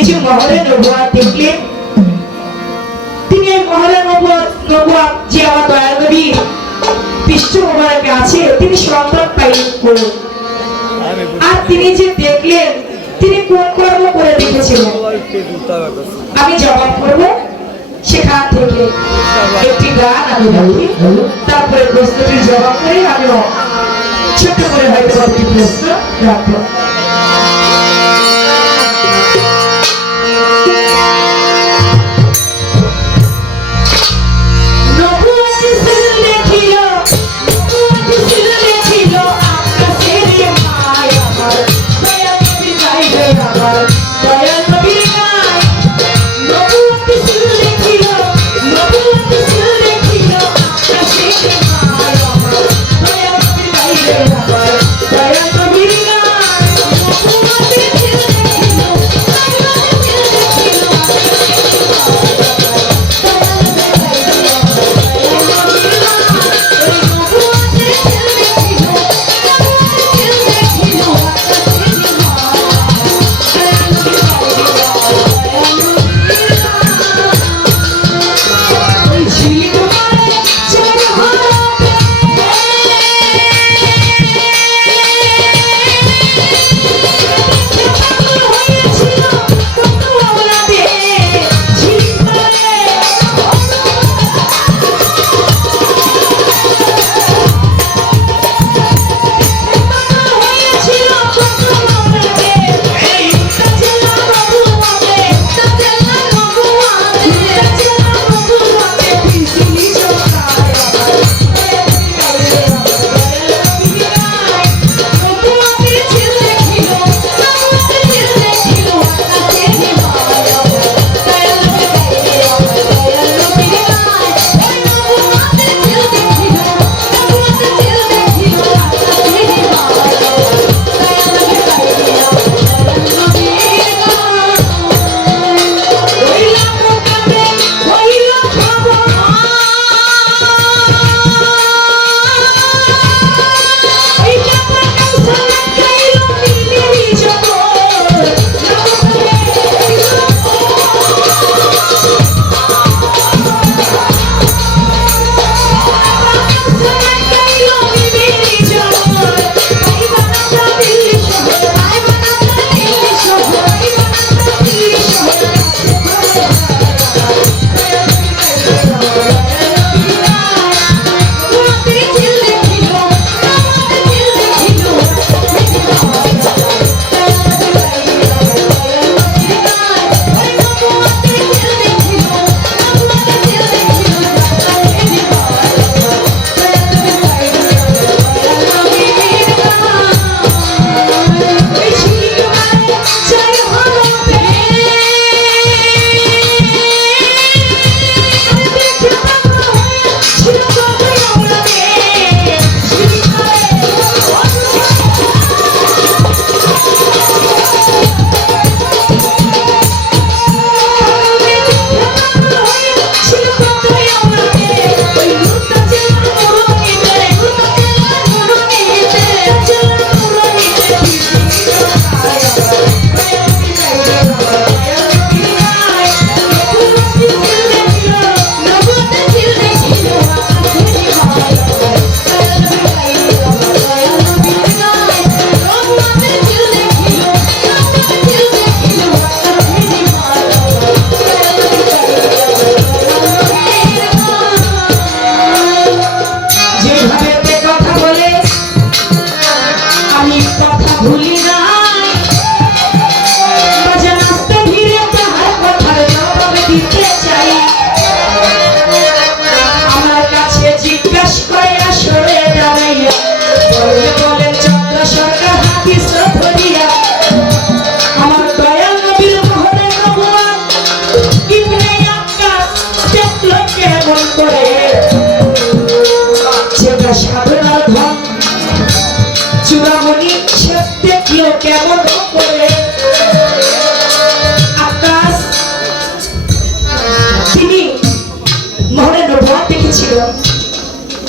এই যে মহরে নবুয়াত দেখলেন, তিনি এই মহরে নবুয়াত যে আমার দয়াল নবী পৃষ্ঠ মোবারকে আছে, তিনি সন্তান পাইলেন করে। আর তিনি যে দেখলেন তিনি কোন কর্ম করে দেখেছিলেন, আমি জবাব করবো সেখান থেকে একটি গান আমি রাখি, তারপরে প্রশ্নটির জবাব করে আমি ছোট করে হয়তো একটি প্রশ্ন রাখবো।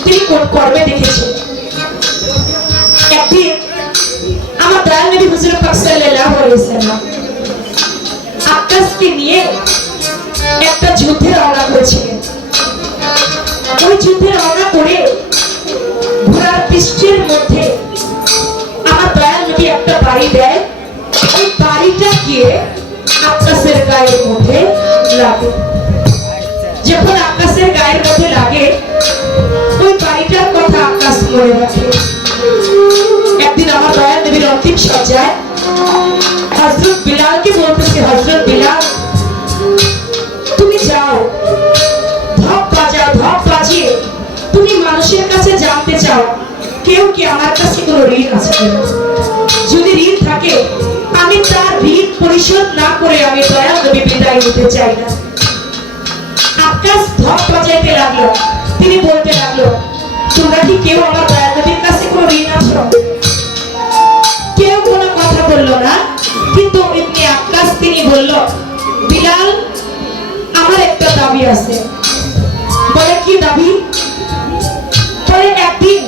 তিনি কোন কর্মে দেখেছেন। একদিন আমার দয়াল নবী হুজুর পাক সাল্লাল্লাহু আলাইহি ওয়াসাল্লাম আকাশকে নিয়ে একটা যুদ্ধে রওনা করেছিলেন। ওই যুদ্ধে রওনা করে ঘোড়ার পৃষ্ঠের মধ্যে আমার দয়াল নবী একটা বাড়ি দেয়। ওই বাড়িটা গিয়ে আকাশের গায়ের মধ্যে লাগে। যখন আকাশের গায়ের মধ্যে লাগে ওই বাড়িটার কথা আকাশ মনে রাখে। একদিন আমার দয়াল নবীর অন্তিম সজ্জায় হযরত বিলালকে বলতেছে, হযরত বিলাল তুমি যাও, ধপ বাজাও, ধপ বাজিয়ে তুমি মানুষের কাছে জানতে চাও কেউ কি আমার কাছে কোনো ঋণ আছে কিনা। যদি ঋণ থাকে আমি তার ঋণ পরিশোধ না করে আমি দয়াল নবী বিদায় নিতে চাই না। আকাশ ধপ বাজাইতে লাগলো। তিনি বলতে লাগলো, তোমরা কি কেউ আমার দয়াল নবীর কাছে কোনো ঋণ আছো? কেউ কোনো কথা বললো না, কিন্তু ইবনে আক্কাস তিনি বলল, বিলাল আমার একটা দাবি আছে। বলে কি দাবি? বলে একদিন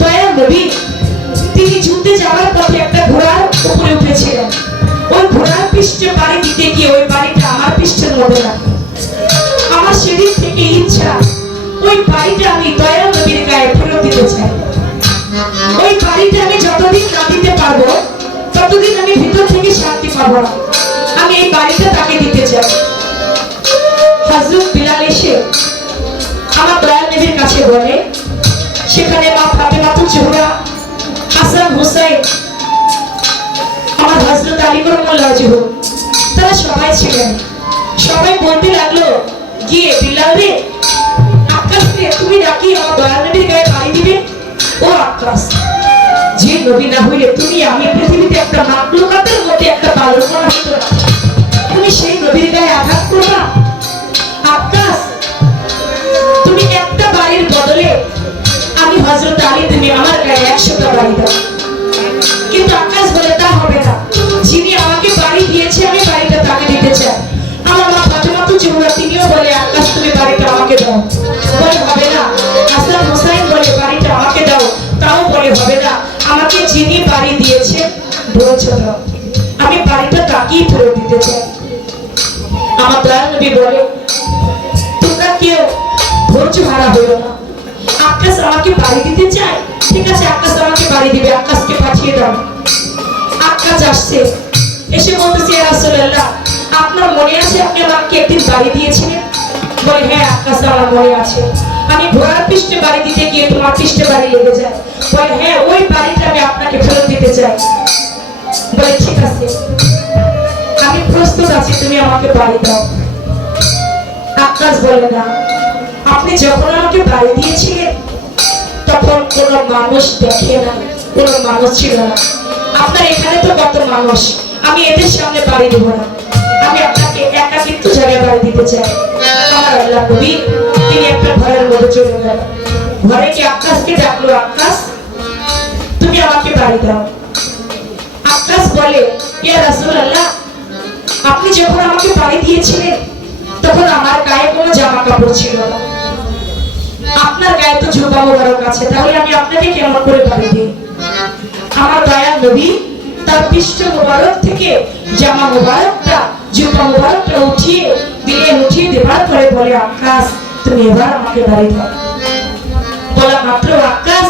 দয়াল নবী তিনি যুদ্ধে যাওয়ার পথে একটা ঘোড়ার উপরে উঠেছিলেন। ওই ঘোড়ার পৃষ্ঠে বাড়ি দিতে গিয়ে ওই বাড়িটা আমার পৃষ্ঠের মধ্যে লাগে। আমার সেদিন থেকে ইচ্ছা ওই বাড়িটা আমি দয়াল নবীর গায়ে ফেরত দিতে চাই। ওই বাড়িটা আমি যতদিন না দিতে পারবো ততদিন আমি ভিতর থেকে শান্তি পাবো না। আমি এই বাড়িটা তাকে দিতে চাই। হযরত বিলাল এসে আমার দয়াল নবীর কাছে বলে, সেখানে মা ফাতেমা জোহরা, হাসান হুসাইন, আমার হযরত আলী করমুল্লাহ ওয়াজহু, তারা সবাই ছিলেন। সবাই বলতে লাগলো, গিয়ে বিলাল রে, আকাশকে তুমি নাকি আমার দয়াল নবীর গায়ে বাড়ি দিবে? ও আকাশ, যে নবী না হইলে তুমি আমি পৃথিবীতে একটা মাখলুকাতের মধ্যে একটা বালকনা হতো না, তুমি সেই নবীর গায়ে আঘাত করবা? আকাশ, তুমি একটা বাড়ির বদলে আমি হযরত আলী তুমি আমার গায়ে 100টা বাড়ি দাও। কিন্তু আকাশ বলে তা হবে না, যিনি আমাকে বাড়ি দিয়েছে আমি বাড়িটা তাকে দিতে চাই। আমার মা ফাতেমা জোহরা তিনিও বলে, আকাশ তুমি বাড়িটা আমাকে দাও। বলে হবে না। হাসান হুসাইন বলে বাড়িটা আমাকে দাও, তাও বলে হবে না। আমাকে যিনি বাড়ি দিয়েছে বলেছে দাও, আমি বাড়িটা তাকেই ফেরত দিতে চাই। আমার দয়াল নবী বলে, তোমরা কেউ ধৈর্য হারা হইও না। আকাশ আমাকে বাড়ি দিতে চায়, ঠিক আছে আকাশ আমাকে বাড়ি দিবে, আকাশকে পাঠিয়ে দাও। আকাশ আসছে, এসে বলতেছে, ইয়া রাসূলুল্লাহ আপনার মনে আছে আপনি আমাকে একদিন বাড়ি দিয়েছিলেন? বলে হ্যাঁ আকাশ আমার মনে আছে। আমি ঘোড়ার পৃষ্ঠে বাড়ি দিতে গিয়ে তোমার পৃষ্ঠে বাড়ি লেগে যায়। বলে হ্যাঁ ওই বাড়িটা আমি আপনাকে ফেরত দিতে চাই। বলে ঠিক আছে, আমি প্রস্তুত আছি, তুমি আমাকে বাড়ি দাও। আকাশ বলে না, আপনি যখন আমাকে বাড়ি দিয়েছিলেন তখন কোনো মানুষ দেখে না, কোনো মানুষ ছিল না। আপনার এখানে তো কত মানুষ, আমি এদের সামনে বাড়ি দেব না, আমি আপনাকে একাকিত্ব জায়গায় বাড়ি দিতে চাই। আমার আল্লাহ নবী তিনি একটা ঘরের মধ্যে চলে গেল। ঘরে কি আকাশকে ডাকলো, আকাশ তুমি আমাকে বাড়ি দাও। আকাশ বলে, ইয়া রাসূলুল্লাহ আপনি যখন আমাকে বাড়ি দিয়েছিলেন তখন আমার গায়ে কোনো জামা কাপড় ছিল না, আপনার গায়ে তো জুবা মোবারক আছে, তাহলে আমি আপনাকে কেমন করে বাড়ি দিই? আমার দয়াল নবী তার পৃষ্ঠ মোবারক থেকে জামা মোবারকটা জুবা মোবারকটা উঠিয়ে দেবার পরে বলে, আকাশ তুমি এবার আমাকে বাড়ি দাও। বলা মাত্র আকাশ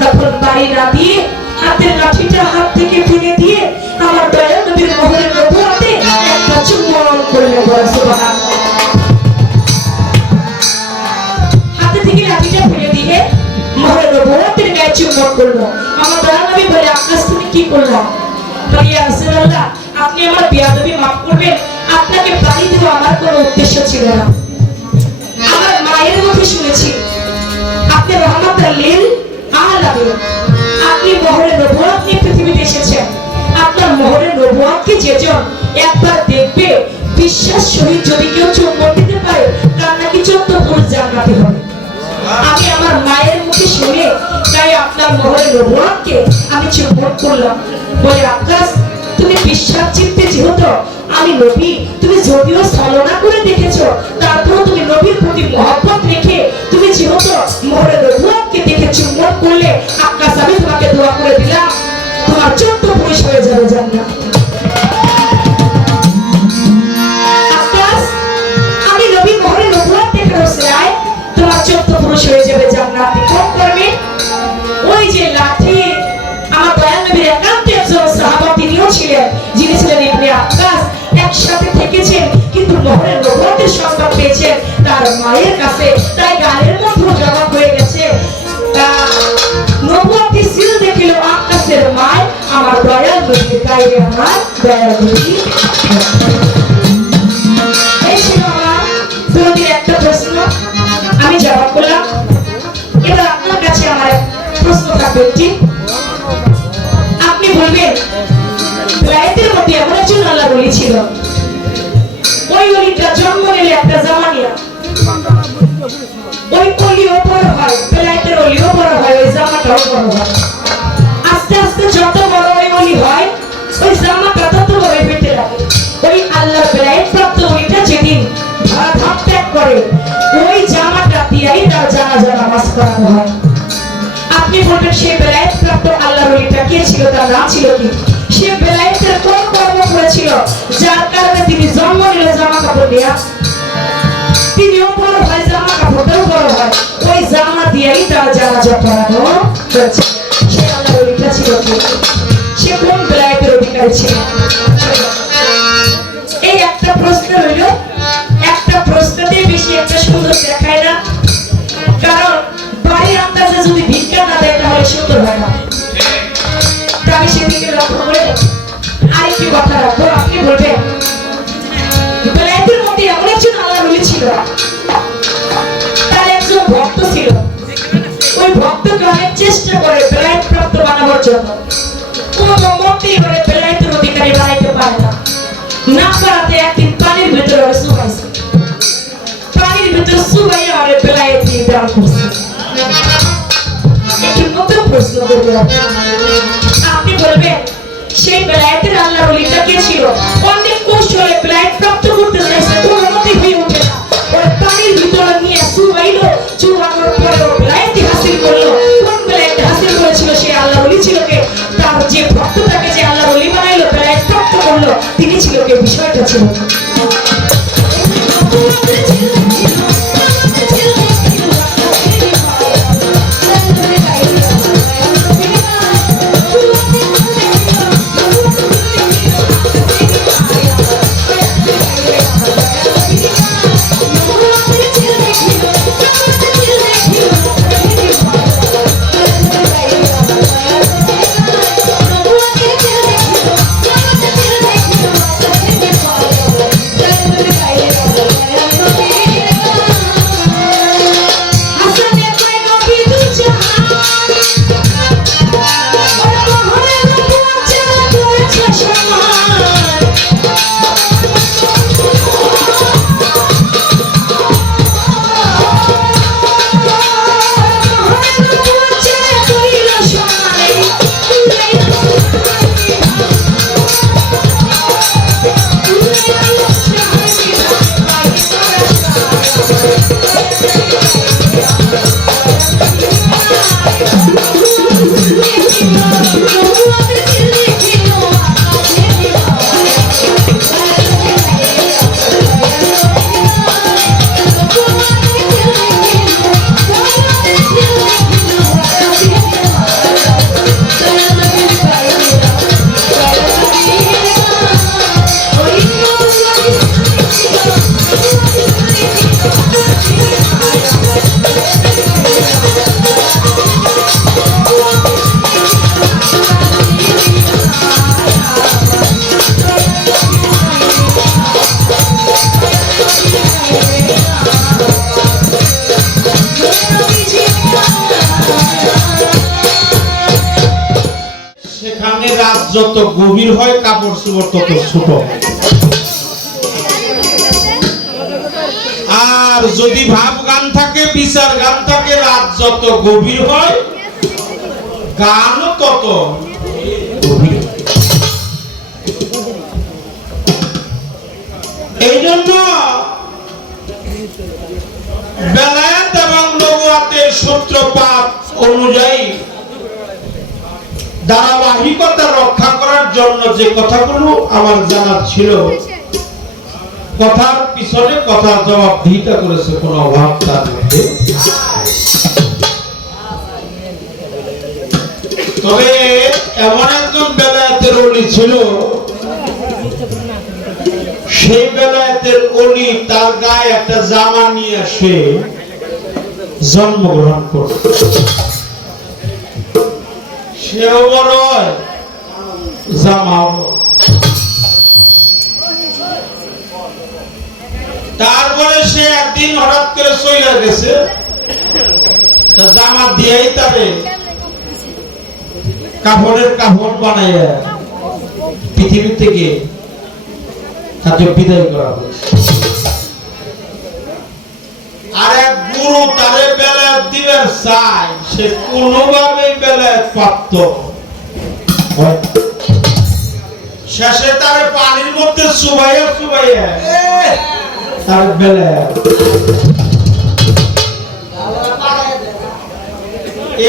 তখন বাড়ি না দিয়ে হাতের লাঠিটা হাত থেকে ফেলে দিয়ে আমার দয়াল নবীর মোহরের নবুয়তে একটা চুম্বন করলেন। বলা সুবহানাল্লাহ। হাতে থেকে লাঠিটা ফেলে দিয়ে মোহরের নবুয়তের গায়ে চুম্বন করলো। আমার দয়াল নবী বলে, আকাশ তুমি কি করলা? বলে ইয়া রাসূলুল্লাহ আপনি আমার বেয়াদবি মাফ করবেন, আপনাকে বাড়ি দেওয়া আমার কোনো উদ্দেশ্য ছিল না। আমার মায়ের মুখে শুনেছি আপনি রহমাতুল লিল আলামিন, আপনি মোহরের নবুয়ত নিয়ে পৃথিবীতে এসেছেন। আপনার মোহরের নবুয়তকে যেজন একবার দেখবে বিশ্বাস সহিত যদি কেউ চুম্বন দিতে পারে তার নাকি 14 ফুট জান্নাতে হবে। আমি আমার মায়ের মুখে শুনে তাই আপনার মোহরের নবুয়তকে আমি চুম্বন করলাম। বলে আকাশ তুমি বিশ্বাস চিত্তে যেহেতু আমি নবী, তুমি যদিও ছলনা করে দেখেছো তারপর তুমি নবীর প্রতি মহব্বত রেখে তুমি যেহেতু মোহরের নবুয়তকে দেখে চুম্বন করলে, আকাশ আমি তোমাকে দোয়া করে দিলাম তোমার 14 পুরুষ হয়ে যাবে জান্নাত। লাঠি আমার দয়াল নবীর একান্ত একজন সাহাবা তিনিও ছিলেন, যিনি ছিলেন ইবনে আব্বাস। একসাথে থেকেছেন, কিন্তু মোহরের নবুয়তের সংবাদ পেয়েছেন তার মায়ের কাছে, তাই গালের মধ্যে জমা হয়ে গেছে। নবুয়তি সিল দেখিল আব্বাসের মায়, আমার দয়াল নবীর গায়ে আমার দয়াল নবী। এই ছিল আমার সুরতির একটা প্রশ্ন, আমি জবাব করলাম। এবার আপনার কাছে আমার প্রশ্ন থাকবে, ঠিক আপনি বলবেন রায়েতের মধ্যে এমন একজন আল্লাহ ওলি ছিল, ওই ওলিটা জন্ম নিলে একটা জামা নিয়া, ওই ওলিও বড় হয়, বেলায়েতের ওলিও বড় হয়, ওই জামাটাও বড় হয়। আস্তে আস্তে যত বড় ওই ওলি হয়, ওই জামাটা তত বড় হইতে লাগে। ওই আল্লাহর বেলায়েত প্রাপ্ত ওলিটা যেদিন ধরাধাম ত্যাগ করে, ওই জামাটা দিয়েই তার জানাজা নামাজ পড়ানো হয়। আপনি বলবেন সেই বেলায়েত প্রাপ্ত আল্লাহর ওলিটা কে ছিল, তার নাম ছিল কি? সে বেলায়েতের কোন কর্ম করেছিল যার কারণে তিনি জন্ম নিল জামা কাপড় নিয়ে? তিনিও বড় হয়, জামা কাপড়টাও বড় হয়, ওই জামা দিয়েই তার জানাজা পড়ানো হয়েছে। সে আল্লাহর ওলিটা ছিল কি? সে কোন বেলায়েতের অধিকারী ছিল? এই একটা প্রশ্ন রইল, একটা প্রশ্নতে বেশি একটা সুন্দর দেখায় না, কারণ বাড়ির আন্দাজে যদি ভিক্ষা না দেয় তাহলে সুন্দর হয় না। আমি সেদিকে লক্ষ্য করে আরেকটি কথা রাখবো। আপনি বলবেন বেলায়েতের মধ্যে এমন একজন আল্লাহর ওলি ছিল, তার একজন ভক্ত ছিল। ওই ভক্তকে অনেক চেষ্টা করে বেলায়েত প্রাপ্ত বানাবার জন্য, কোন মতেই করে বেলায়েতের অধিকারী বানাইতে পারে না। না পারাতে একদিন পানির ভেতরে চুবাইছে, পানির ভেতরে চুবাইয়া আর বেলায়েত দান করছে। একটি নতুন প্রশ্ন করবে, আপনি বলবেন সেই বেলায়েতের আল্লাহর ওলিটা কে ছিল? অনেক কৌশলে বেলায়েত প্রাপ্ত করতে চাইছে, কোনো মতেই হয়ে ওঠে না। ওই পানির ভিতরে নিয়ে চুবাইলো, চুবানোর পরে বেলায়েত হাসিল করলো। কোন বেলায়েত হাসিল করেছিল? সেই আল্লাহর ওলি ছিল কে? তার যে ভক্তটাকে যে আল্লাহর ওলি বানাইলো, বেলায়েত প্রাপ্ত করলো, তিনি ছিল কে? বিষয়টা ছিল যত গভীর হয় কাপড় চোপড় তত ছোট। আর যদি ভাব গান থাকে, বিচার গান থাকে, রাত যত গভীর হয় গানও তত গভীর। এই জন্য বেলায়েত এবং নবুয়তের সূত্রপাত অনুযায়ী ধারাবাহিকতা রক্ষা করার জন্য যে কথাগুলো আমার জানা ছিল, কথার পিছনে কথার জবাবদিহিতা করেছে, কোনো অভাব তার মধ্যে। তবে এমন একজন বেলায়েতের ওলি ছিল, সেই বেলায়েতের ওলি তার গায়ে একটা জামা নিয়ে সে জন্মগ্রহণ করত। সেও বড় জামাও। তারপরে সে একদিন হঠাৎ করে চলে গেছে, জামা দিয়েই তারে কাপড়ের কাপড় বানাইয়া পৃথিবী থেকে তাকে বিদায় করা হয়েছে। আর এক গুরু তারে বেলায়েত দিবেন চাই, সে কোনোভাবে বেলায়েত প্রাপ্ত হয়। শেষে তারে পানির মধ্যে চুবাইয়া চুবাইয়া তার বেলায়েত।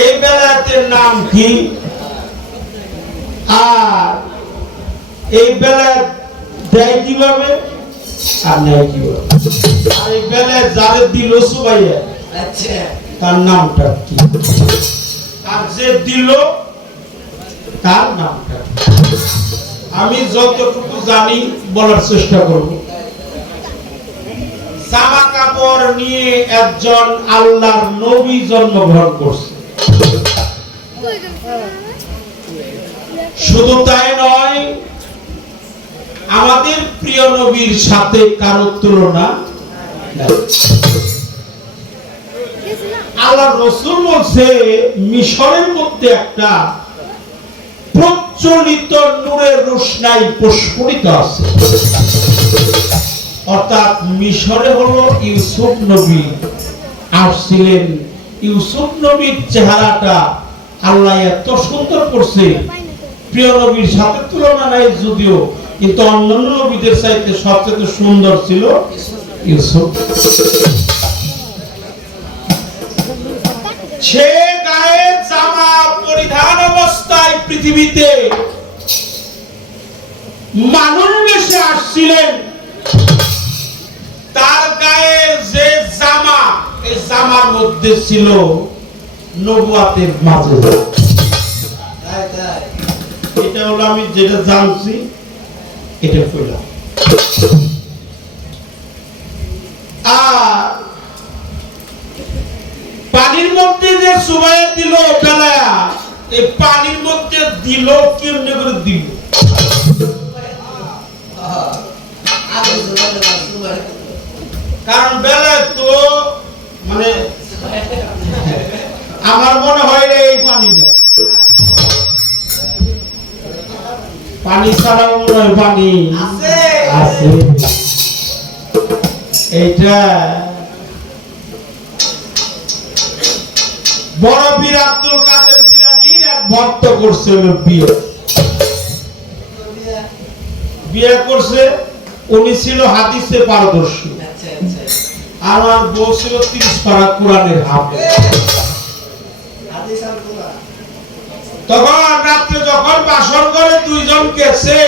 এই বেলায়েতের নাম কি? আর এই বেলায়েত দেয় কিভাবে আর নেয় কিভাবে? আর এই বেলায়েত যারে দিল সুবাইয়া, তার নামটা কি? আর যে দিল তার নামটা কি? আমি যতটুকু জানি বলার চেষ্টা করব। জামা কাপড় নিয়ে একজন আল্লাহর নবী জন্মগ্রহণ করছে। শুধু তাই নয়, আমাদের প্রিয় নবীর সাথে কারো তুলনা নাই। আল্লাহ রাসূল বলছে মিশরের মধ্যে একটা প্রচলিত নূরের রোশনাই প্রস্ফুটিত আছে। অর্থাৎ মিশরে হলো ইউসুফ নবী আসছিলেন। ইউসুফ নবীর চেহারাটা আল্লাহ এত সুন্দর করছে, প্রিয় নবীর সাথে তুলনা নাই যদিও, কিন্তু অন্যান্য নবীদের চাইতে সবচেয়ে সুন্দর ছিল ইউসুফ। সে গায়ে জামা পরিধান অবস্থায় পৃথিবীতে মানুষ বেশে আসছিলেন। তার গায়ে যে জামা, এই জামার মধ্যে ছিল নবুয়াতের মাঝে। এটা হলো আমি যেটা জানছি, এটা কইলাম। আর পানির মধ্যে যে সুবাইয়া দিল বেলায়া, এই পানির মধ্যে দিল কেমনে করে দিল? কারণ বেলায় তো মানে আমার মনে হয় এই পানি নেই, পানি ছাড়াও মনে হয় পানি আছে। এইটা বড় পীর আব্দুল কাদের জিলানীর এক ভক্ত করছিল বিয়ে করছে। উনি ছিল হাদিসে পারদর্শী, আর আমার বউ ছিল 30 পারা কোরআনের হাফেজ। তখন রাত্রে যখন বাসর করে দুইজন গেছে,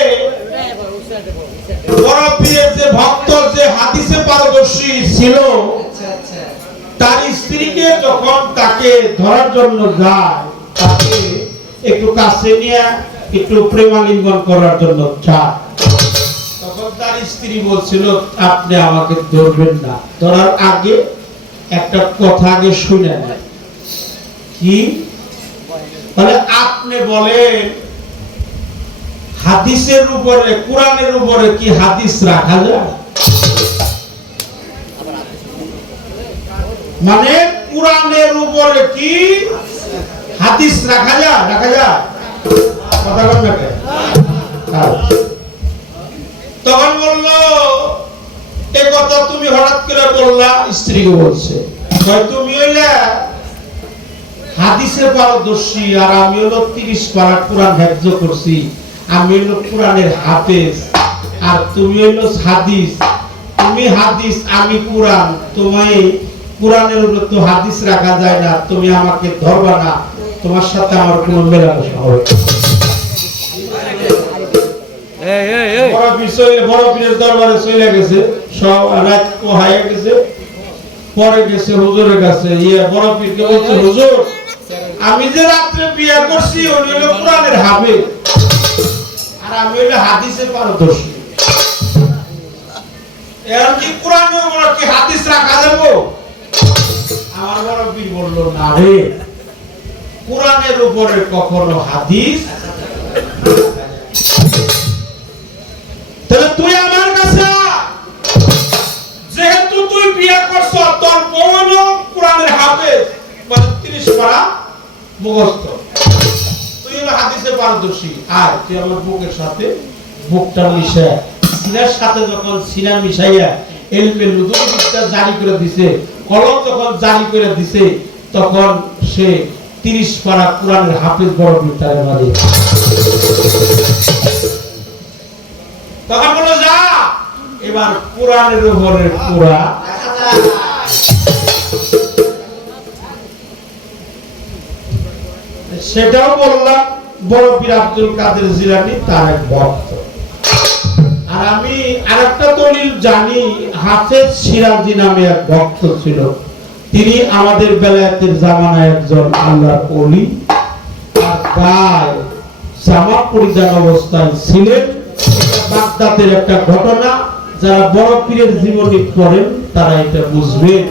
বড় পীরের যে ভক্ত যে হাদিসে পারদর্শী ছিল, তার স্ত্রীকে যখন তাকে ধরার জন্য যায়, তাকে একটু কাছে নিয়ে একটু প্রেমালিঙ্গন করার জন্য চায়। তখন তার স্ত্রী বলছিল, আপনি আমাকে ধরবেন না, ধরার আগে একটা কথা আগে শুনে নেন। কি? তাহলে আপনি বলেন হাদিসের উপরে, কোরআনের উপরে কি হাদিস রাখা যায়? মানে কোরআনের উপরে কি হাদিস রাখা যায়? রাখা যায়? কথা বল না কেন? তখন বললো, এ কথা তুমি হঠাৎ করে বললা? স্ত্রীকে বলছে, তুমি হইলে হাদিসে পারদর্শী, আর আমি হলো 30 পারা কোরআন হেফজ করছি। আমি হলো কোরআনের হাফেজ, আর তুমি হইলো হাদিস। তুমি হাদিস, আমি কোরআন। তোমায় কোরআনের উপর তো হাদিস রাখা যায় না, তুমি আমাকে ধরবা না, তোমার সাথে আমার কোনো মেলামেশা হবে না। বড় পীরের দরবারে চলে গেছে, সব রাত পোহাইয়া গেছে। পরে গেছে হুজুরের কাছে, বড় পীরকে বলছে, হুজুর আমি যে রাত্রে বিয়ে করছি উনি হলো কোরআনের হাফেজ আর আমি হলো হাদিসে পারদর্শী। এর কি কোরআনের উপর কি হাদিস রাখা যাবে? আমার বড় পীর বলল না রে, কোরআনের উপরে কখনো হাদিস। তাহলে তুই আমার কাছে যেহেতু তুই বিয়ে করছ, তোর বউ হলো কোরআনের হাফেজ, ৩০ পারা মুখস্থ, তুই হলো হাদিসে পারদর্শী। আর তুই আমার বুকের সাথে বুকটা মিশায়, সিনার সাথে যখন সিনা মিশাইয়া এলমে লুদুল বিদ্যা জারি করে দিছে, কলম যখন জারি করে দিছে, তখন সে ৩০ পারা কোরআনের হাফেজ বড় বিদ্যারে মারে। তখন বলো যা এবার কোরআনের উপরে পুরা। সেটাও বললাম বড় পীর আব্দুল কাদের জিলানী তার এক ভক্ত। আর আমি আরেকটা দলিল জানি, হাফেজ সিরাজি নামে এক ভক্ত ছিল, তিনি আমাদের বেলায়েতের জামানায় একজন আল্লাহর ওলি, আর গায়ে জামা পরিধান অবস্থায় ছিলেন। বাগদাদের একটা ঘটনা, যারা বড় পীরের জীবনী পড়েন তারা এটা বুঝবেন।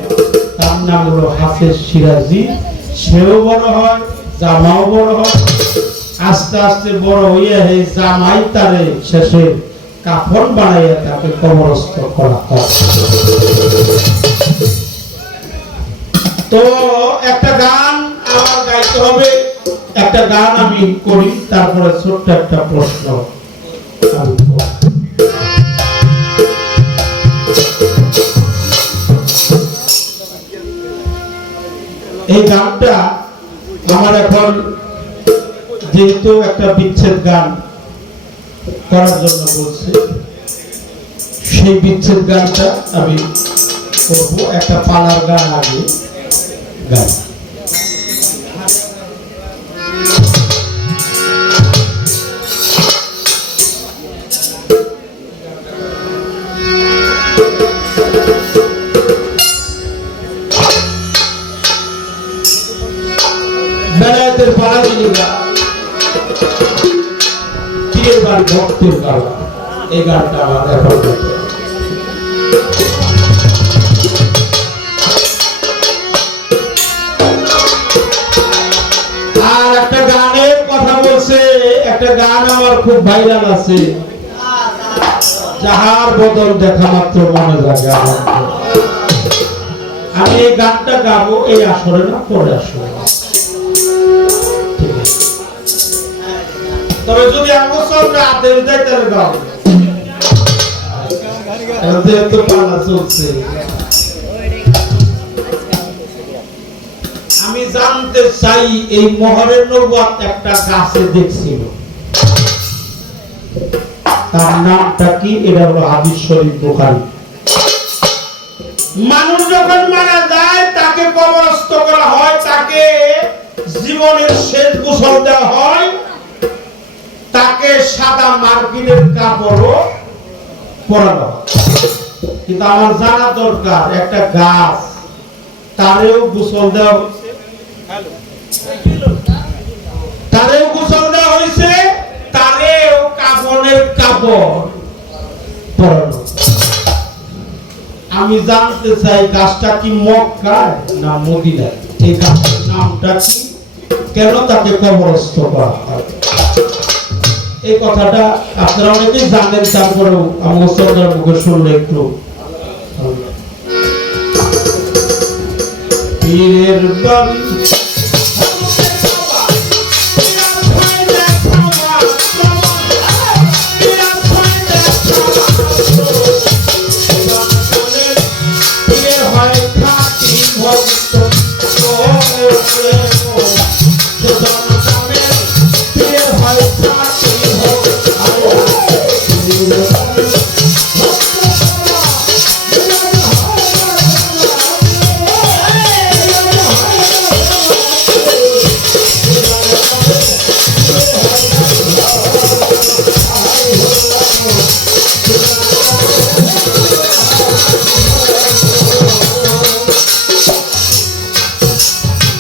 তার নাম হলো হাফেজ সিরাজি। সেও বড় হয়, জামাও বড় হয়, আস্তে আস্তে বড় হইয়া এই জামাই তারে শেষে কাফন বানাইয়া তাকে কবরস্থ করা হয়। তো একটা গান আমার গাইতে হবে, একটা গান আমি করি, তারপরে ছোট্ট একটা প্রশ্ন। এই গানটা আমার এখন যেহেতু একটা বিচ্ছেদ গান করার জন্য বলছে, সেই বিচ্ছেদ গানটা আমি করব। একটা পালার গান আগে গান। বেলায়েতের পালা জিনিসটা পীরের গান, ভক্তের গান। এই গানটা আমার এখন গাইতে হবে। আর একটা গানের কথা বলছে, একটা গান আমার খুব ভাইরাল আছে, যাহার বদল দেখা মাত্র মনে জাগে আমার। আমি এই গানটা গাবো এই আসরে না, পরে আসরে। তবে যদি আমার সঙ্গে আদেশ দেয় তাহলে গাও, যেহেতু পালা চলছে। আমি জানতে চাই এই মহরের নবুয়াত একটা গাছে দেখছিল, তার নামটা কি? এটা হলো হাদিস শরীফ বুখারী। মানুষ যখন মারা যায় তাকে কবরস্থ করা হয়, তাকে জীবনের শেষ গোসল দেওয়া হয়, তাকে সাদা মার্কিনের কাপড়ও পরানো হয়। কিন্তু আমার জানা দরকার একটা গাছ, তারেও গোসল দেওয়া হয়েছে, তারেও গোসল দেওয়া হয়েছে, তারেও কাফনের কাপড় পরানো। আমি জানতে চাই গাছটা কি মক্কায় না মদিনায়? এই গাছের নামটা কি? কেন তাকে কবরস্থ করা হয়? এই কথাটা আপনারা অনেকেই জানেন, তারপরেও আমার শ্রদ্ধার মুখে শুনলে একটু। পীরের বাড়ি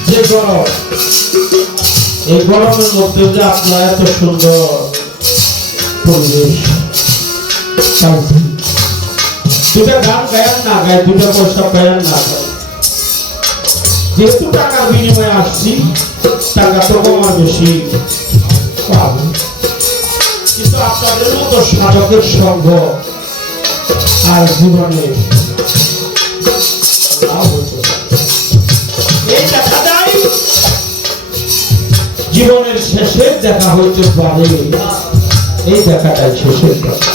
যে গরম এই গরমের মধ্যে যে আপনারা এত সুন্দর পরিবেশ পাইছি, দুটা গান গায়েন না গায়ে, দুটা পয়সা পায়েন না গায়ে, যেহেতু টাকার বিনিময়ে আসছি, টাকা তো কমার বেশি পাবো, কিন্তু আপনাদের মতো সাধকের সঙ্গ আর জীবনে এই দেখা যায় জীবনের শেষে দেখা হইতে পারে, এই দেখাটাই শেষের কথা।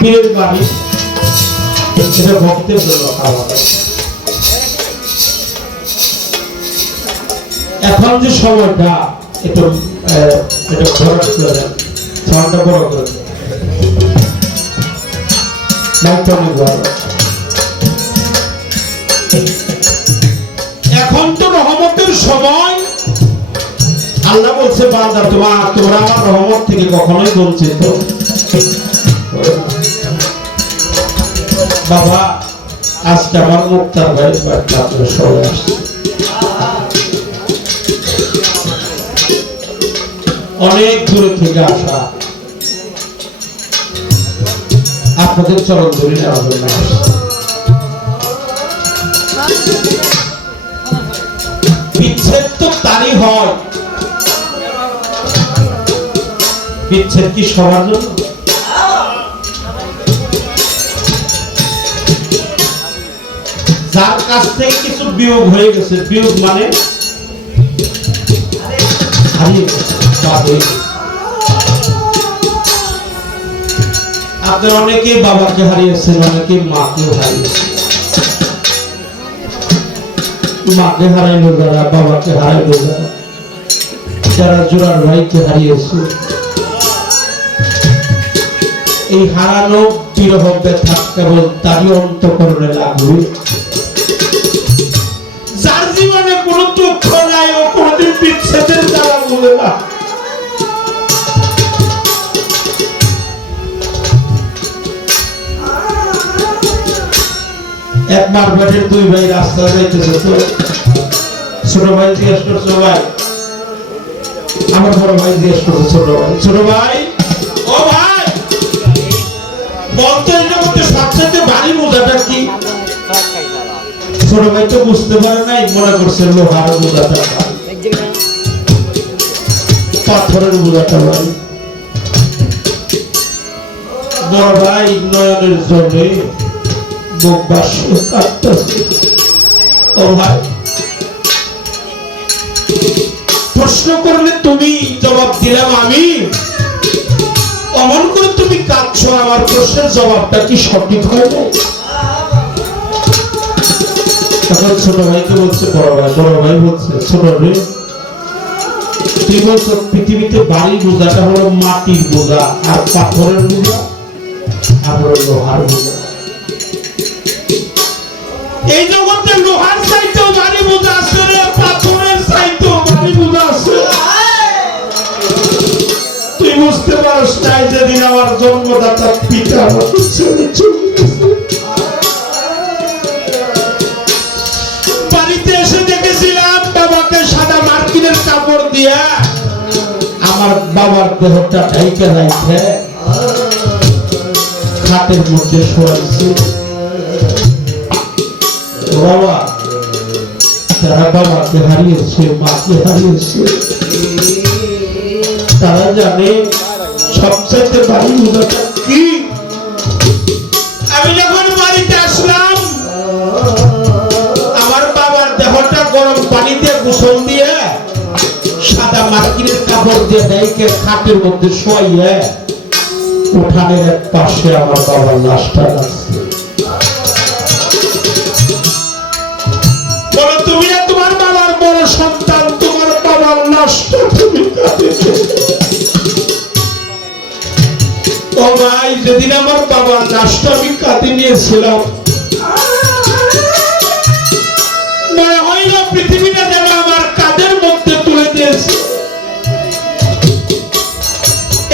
পীরের বাড়ি এটা ভক্তের জন্য খাওয়া। এখন যে সময়টা একটু এটা বড় করে দেন, সাউন্ডটা বড় করে দেন, মাইকটা অনেক বড়। এখন তো রহমতের সময়। আল্লাহ বলছে বান্দা তোমরা আমার রহমত থেকে কখনোই বঞ্চিত বাবা। আজকে আমার মুক্তার ভাইয়ের বাড়িতে আপনারা সবাই আসছে, অনেক দূরে থেকে আসা, আপনাদের চরণ ধরে নেওয়ার জন্য আসছে। বিচ্ছেদ তো তারই হয়, বিচ্ছেদ কি সবার জন্য? যার কাছ থেকে কিছু বিয়োগ হয়ে গেছে, বিয়োগ মানে হারিয়ে গেছে, আপনার অনেকে বাবাকে হারিয়েছেন, অনেকে মাকে হারিয়েছেন। মাকে হারাইলো যারা, বাবাকে হারাইলো যারা, যারা জোড়ার ভাইকে হারিয়েছে, এই হারানো বিরহ ব্যথা কেবল তারই অন্তঃকরণে লাগবে। যার জীবনে কোনো দুঃখ নাই ও কোনদিন বিচ্ছেদের জ্বালা বলে না। এক মারবাটের দুই ভাই রাস্তা যাইতেছে, তো ছোট ভাই জিজ্ঞেস করছে, ভাই আমার বড় ভাই জিজ্ঞেস করছে ছোট ভাই ও ভাই বলতো এটা মধ্যে সবচেয়ে ভারী বোঝাটা কি? ছোট ভাই তো বুঝতে পারে নাই, মনে করছে লোহার বোঝাটা পাথরের বোঝাটা ভাই। বড় ভাই নয়নের জলে বুক বাসে কাঁদতেছে। ও ভাই প্রশ্ন করলে তুমি জবাব দিলাম আমি, অমন করে তুমি কাঁদছো, আমার প্রশ্নের জবাবটা কি সঠিক হয় না? তখন ছোট ভাইকে বলছে বড় ভাই বলছে ছোট রে, তুই বলছো পৃথিবীতে বাড়ির বোঝাটা হলো মাটির বোঝা, আর পাথরের বোঝা আর হলো লোহার বোঝা। এই জগতে লোহার চাইতেও ভারী বোঝা আছে রে, পাথরের চাইতেও ভারী বোঝা আছে। তুই বুঝতে পারস নাই যেদিন আমার জন্মদাতা পিতা আমাকে ছেড়ে চলে গেছে। বাড়িতে এসে দেখেছিলাম বাবাকে সাদা মার্কিনের কাপড় দিয়া আমার বাবার দেহটা ঢাইকা রাখছে, খাটের মধ্যে শোয়াইছে। বাবা তারা বাবাকে হারিয়েছে, মাকে হারিয়েছে, তারা জানে সবচেয়ে বাড়ি বোঝাটা কি। আমি যখন বাড়িতে আসলাম, আমার বাবার দেহটা গরম পানিতে গোসল দিয়ে সাদা মার্কিনের কাপড় দিয়ে ঢেকে খাটের মধ্যে শোয়াইয়ে উঠানের এক পাশে আমার বাবার লাশটা রাখছে। বলো তুমি না তোমার বাবার বড় সন্তান, তোমার বাবার লাশটা তুমি কাঁদিতে। ও ভাই যেদিন আমার বাবার লাশটা আমি কাঁদে নিয়েছিলাম, মনে হইল পৃথিবীটা যেন আমার কাঁধের মধ্যে তুলে দিয়েছে।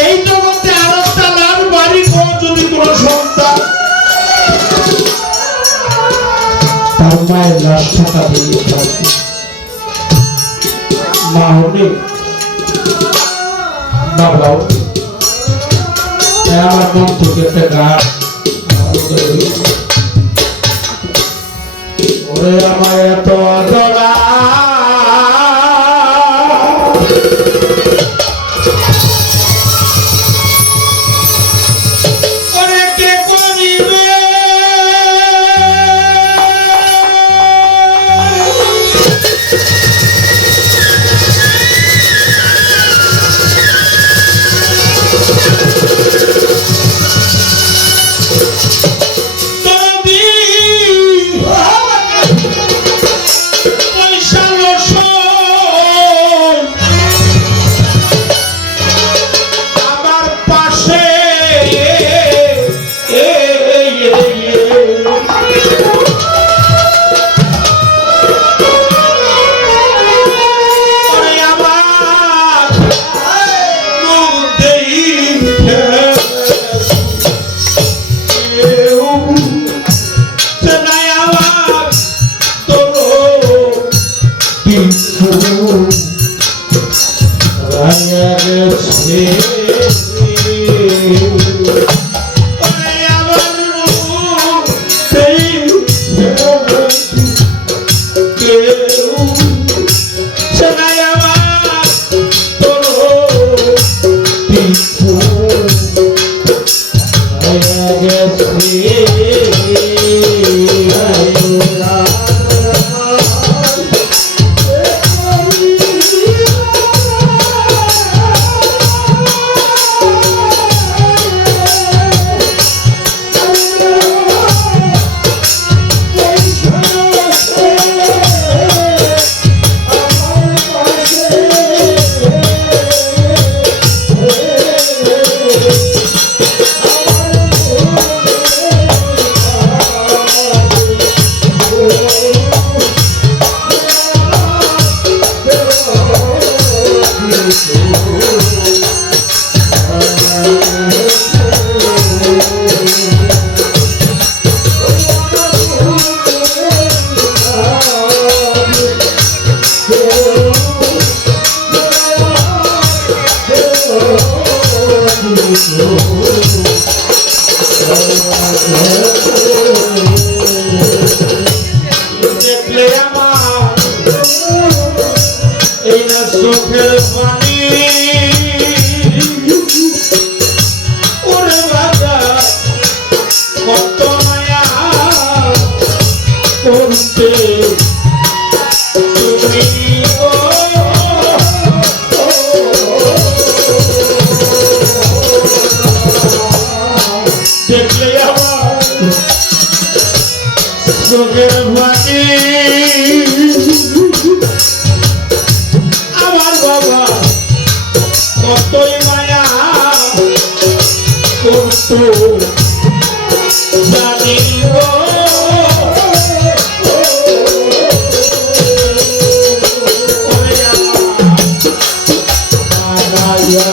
এই জগতে আরো তালার বাড়ি যদি কোন সন্তান তার মায়ের লাশটা কাঁদে নিয়ে থাকে, মা হলে বাবাও, আমার মন থেকে একটা গাছ ওরে আমার এত আদরা পয়সা দেখলে আমার এই না চোখের পানি ওরে বাবা কত মায়া করতে তুমি গো। দেখলে আমার চোখের পানি আমার বাবা কতই মায়া করতো জানি গো। ওরে আমার মায়া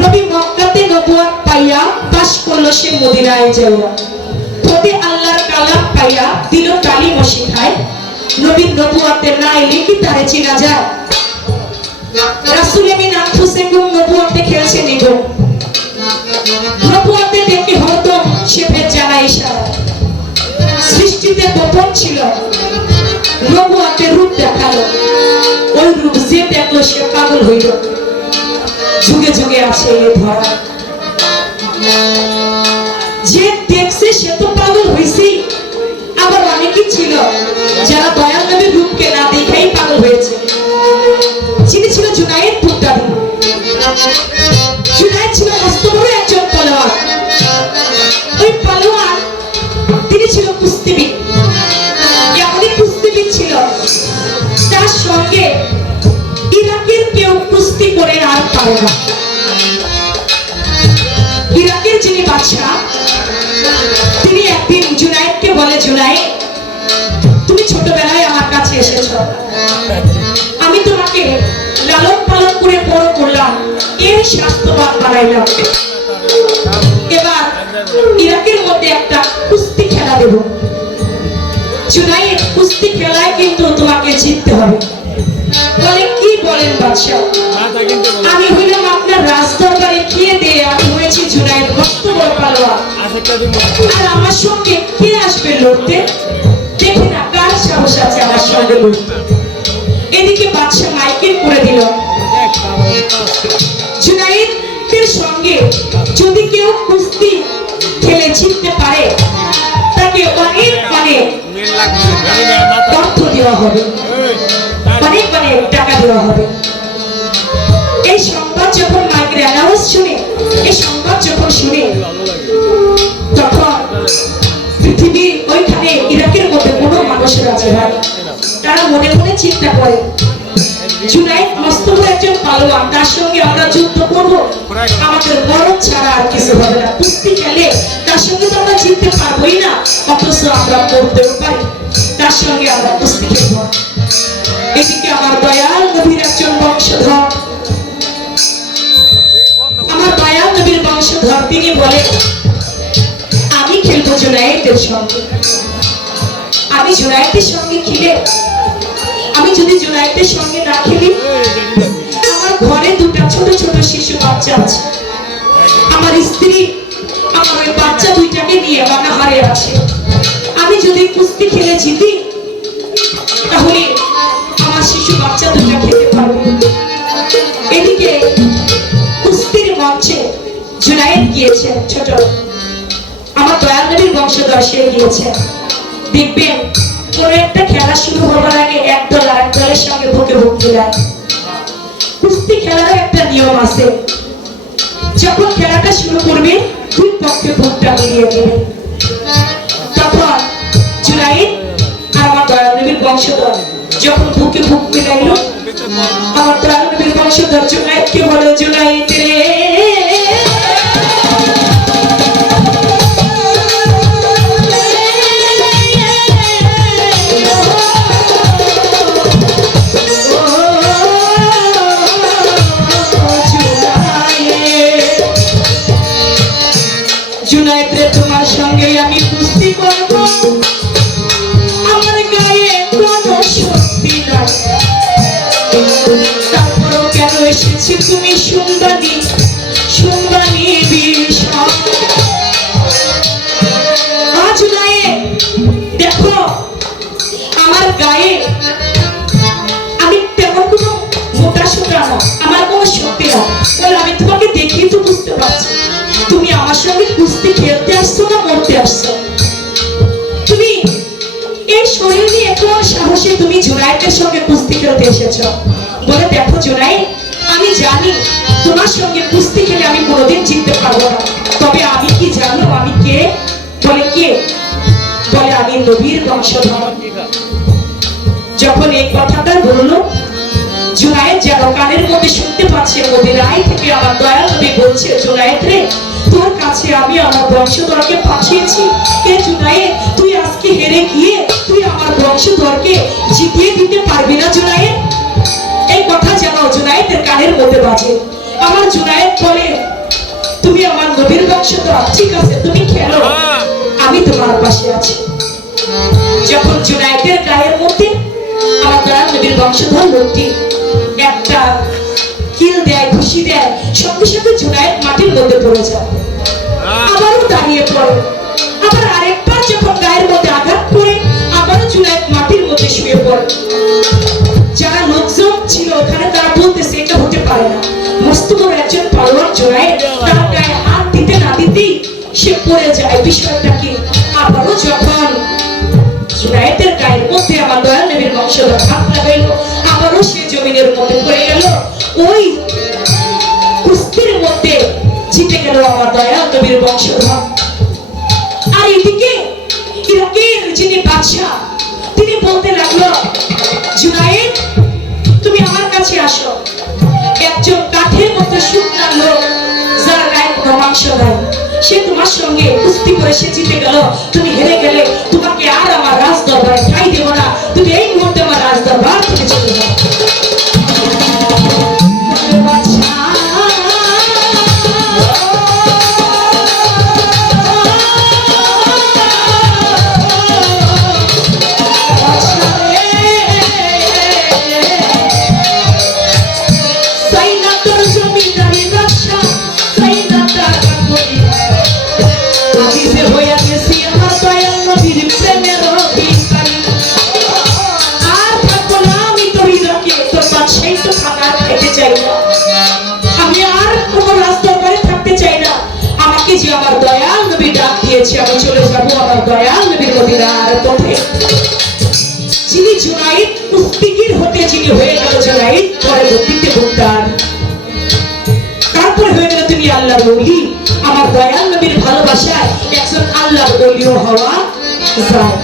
নবী মক্কাতে নবুয়ত পাইয়া পাশ করলো সে মদিনায় যাইয়া প্রতি আল্লাহর কালাম পাইয়া দিল কালিমা শিখায় নবী নবুয়তে না এলে কি তারে চেনা যায় রাসূল আমিন আনফুসিকুম নবুয়তে খেলছে নিগো নবুয়তে দেখে হতো সে ফের জানা ইশারা সৃষ্টিতে গোপন ছিল নবুয়তে রূপ দেখালো ওই রূপ যে দেখলো সে পাগল হইল যুগে যুগে আছে এই ধরা যে দেখছে সে তো পাগল হইছে আবার অনেকেই ছিল যারা দয়াল নবীর রূপকে না দেখেই পাগল হয়েছে যিনি ছিল জুনায়েদ পুত্তাবি জুনায়েদ ছিল মস্ত বড় একজন পালোয়ান ওই পালোয়ান তিনি ছিল কুস্তিবিদ এমনই কুস্তিবিদ ছিল তার সঙ্গে ইরাকের কেউ কুস্তি করে আর পারে না ইরাকের যিনি বাদশা তিনি একদিন জুনায়েদকে বলে জুনায়েদ তুমি ছোটবেলায় আমার কাছে এসেছো আমি তোমাকে লালন পালন করে বড় করলাম এর স্বাস্থ্যবান বানাইলাম এবার ইরাকের মধ্যে একটা কুস্তি খেলা দেব জুনায়েদ কুস্তি খেলায় কিন্তু তোমাকে জিততে হবে বলে কি বলেন বাদশা আমি হইলাম আপনার রাজদরবারে খেয়ে দিয়ে আমি হয়েছি জুনায়েদ মস্ত বড় পালোয়ান আর আমার সঙ্গে কে আসবে লড়তে দেখে না কার সাহস আছে আমার গেল। এদিকে বাদশা মাইকিং করে দিল, জুনায়েদের সঙ্গে যদি কেউ কুস্তি খেলে জিততে পারে তাকে অনেক অনেক অর্থ দেওয়া হবে, অনেক অনেক টাকা দেওয়া হবে। এই সংবাদ যখন মাইকের অ্যানাউন্স শুনে, এই সংবাদ যখন শুনে, তখন পৃথিবী ওইখানে ইরাকের মধ্যে কোনো মানুষের আছে ভাই, তারা মনে মনে চিন্তা করে জুনায়েদ মস্ত বড় একজন পালোয়ান, তার সঙ্গে আমরা যুদ্ধ করব, আমাদের মরণ ছাড়া আর কিছু হবে না। কুস্তি খেলে তার সঙ্গে তো আমরা জিততে পারবোই না, অথচ আমরা করতেও পারি, তার সঙ্গে আমরা কুস্তি খেলব। এদিকে আমার দয়াল নবীর একজন বংশধর, আমার দয়াল নবীর বংশধর, তিনি বলে আমি খেলবো জুনায়েদের সঙ্গে। আমি জুনায়েদের সঙ্গে খেলে, আমি যদি জুনায়েদের সঙ্গে না খেলি, আমার ঘরে দুটা ছোট ছোট শিশু বাচ্চা আছে, আমার স্ত্রী আমার ওই বাচ্চা দুইটাকে নিয়ে বানাহারে আছে, আমি যদি কুস্তি খেলে জিতি তাহলে আমার শিশু বাচ্চা দুইটা খেতে পারবে। এদিকে কুস্তির মঞ্চে জুনায়েদ গিয়েছে, ছোট আমার দয়াল নবীর বংশধর সে গিয়েছে। দেখবেন কোন একটা খেলা শুরু হবার আগে এক দল আর এক দলের সঙ্গে বুকে বুক মিলায়। কুস্তি খেলার একটা নিয়ম আছে, যখন খেলাটা শুরু করবে দুই পক্ষে বুকটা মিলিয়ে দেবে। তখন জুনায়েদ আর আমার দয়াল নবীর বংশধর যখন বুকে বুক মিলাইল, আমার দয়াল নবীর বংশধর জুনায়েদকে বলে, জুনায়েদ রে জুনায়েদ রে, তোমার সঙ্গে আমি কুস্তি করব, আমার গায়ে কোনো শক্তি নাই, তারপরও কেন এসেছি তুমি শুনবানি, শুনবানি বিষয়। জুনায়েদ দেখো আমার গায়ে আমি তেমন কোনো মোটা সোটা না, আমার কোনো শক্তি না, আমি তোমাকে দেখেই তো বুঝতে পারছি তুমি আমার সঙ্গে কুস্তি খেলতে আসছো না মরতে আসছো। তুমি এই শরীর নিয়ে কোন সাহসে তুমি জুনায়েদের সঙ্গে কুস্তি খেলতে এসেছো? বলে দেখো জুনায়েদ, আমি জানি তোমার সঙ্গে কুস্তি খেলে আমি কোনোদিন জিততে পারবো না, তবে আমি কি জানো আমি কে? বলে কে? বলে আমি নবীর বংশধর। যখন এই কথাটা বললো জুনায়েদ যেন কানের মধ্যে শুনতে পাচ্ছে, মদিনায় থেকে আমার দয়াল নবী বলছে, জুনায়েদ রে তোর কাছে আমি আমার বংশধরকে পাঠিয়েছি, এ জুনায়েদ তুই আজকে হেরে গিয়ে তুই আমার বংশধরকে জিতিয়ে দিতে পারবি না জুনায়েদ। এই কথা যেন জুনায়েদের কানের মধ্যে বাজে। আমার জুনায়েদ বলে, তুমি আমার নবীর বংশধর, ঠিক আছে তুমি খেলো, আমি তোমার পাশে আছি। যখন জুনায়েদের গায়ের মধ্যে আমার দয়াল নবীর বংশধর লোকটি একটা কিল দেয়, ঘুষি দেয়, সঙ্গে সঙ্গে জুনায়েদ মাটির মধ্যে পড়ে যায়, আবারও দাঁড়িয়ে পড়ে, আবার আরেকবার যখন গায়ের মধ্যে আঘাত করে আবারও জুনায়েদ মাটির মধ্যে শুয়ে পড়ে। যারা লোকজন ছিল ওখানে তারা বলতেছে এটা হতে পারে না, মস্ত বড় একজন পালোয়ান জুনায়েদ তার গায়ে হাত দিতে না দিতেই সে পড়ে যায়, বিষয়টা কি? আবারও যখন জুনায়েদের গায়ের মধ্যে আমার দয়াল নবীর বংশধর হাত লাগাইল, আবারও সে জমিনের মধ্যে পড়ে গেল। ওই কুস্তির মধ্যে জিতে গেল আমার দয়াল নবীর বংশধর। আর এদিকে ইরাকের যিনি বাদশা তিনি বলতে লাগলো, জুনায়েদ তুমি আমার কাছে আসো, একজন কাঠের মতো শুকনা লোক যার গায়ে কোনো মাংস নাই, সে তোমার সঙ্গে কুস্তি করে সে জিতে গেল, তুমি হেরে গেলে তোমাকে আর আমার রাজ দরবারে ঠাঁই দেব না, তুমি এই মুহূর্তে আমার রাজ দরবার থেকে চলে যাও। মদিনার পথে যিনি জুনাইদ মুস্তিকির হতে যিনি হয়ে গেল জুনাইদ পরবর্তীতে মুক্তার, তারপরে হয়ে গেল তুমি আল্লাহর ওলি। আমার দয়াল নবীর ভালোবাসায় একজন আল্লাহর ওলিও হওয়া যায়।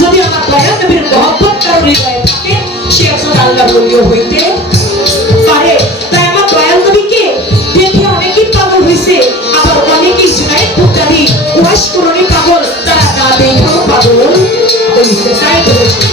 যদি আমার দয়াল নবীর মহব্বত কারো হৃদয়ে থাকে, সে একজন আল্লাহর ওলিও হইতে পারে। তাই আমার দয়াল নবীকে দেখে অনেকেই পাগল হয়েছে, আবার অনেকেই জুনাইদ মুক্তারি ওয়াশ করনি পাগল, তারা না দেখেও পাগল হয়েছে। তাই বলেছি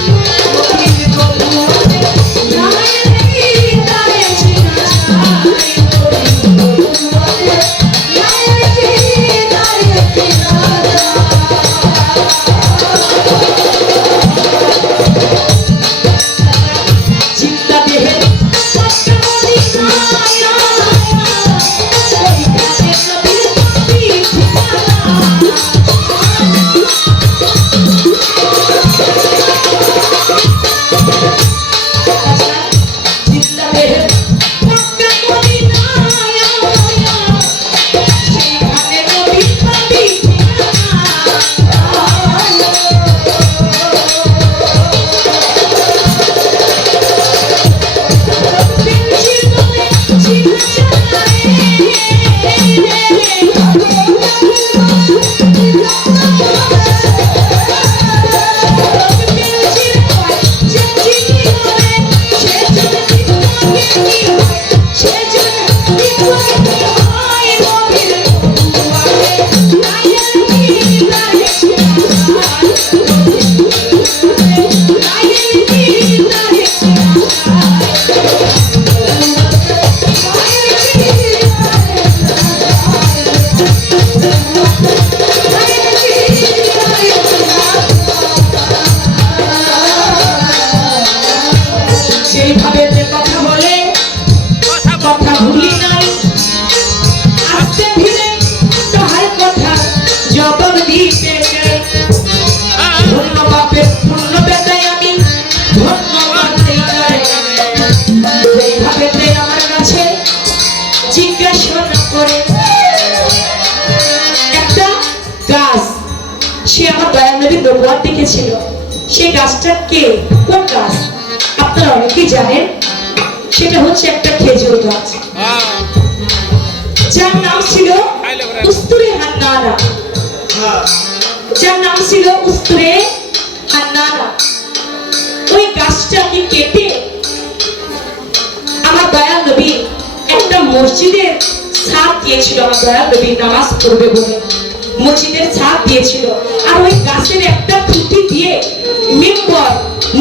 দেখেছিল। সেই গাছটা কে, কোন গাছ আপনারা অনেকেই জানেন। সেটা হচ্ছে একটা খেজুর গাছ, যার নাম ছিল উস্তুরে হান্নানা, যার নাম ছিল উস্তুরে হান্নানা। ওই গাছটাকে কেটে আমার দয়াল নবী একটা মসজিদের ছাদ দিয়েছিল। আমার দয়াল নবী নামাজ পড়বে বলে মসজিদের ছাদ দিয়েছিল। আর ওই গাছের একটা খুঁটি দিয়ে মিম্বর,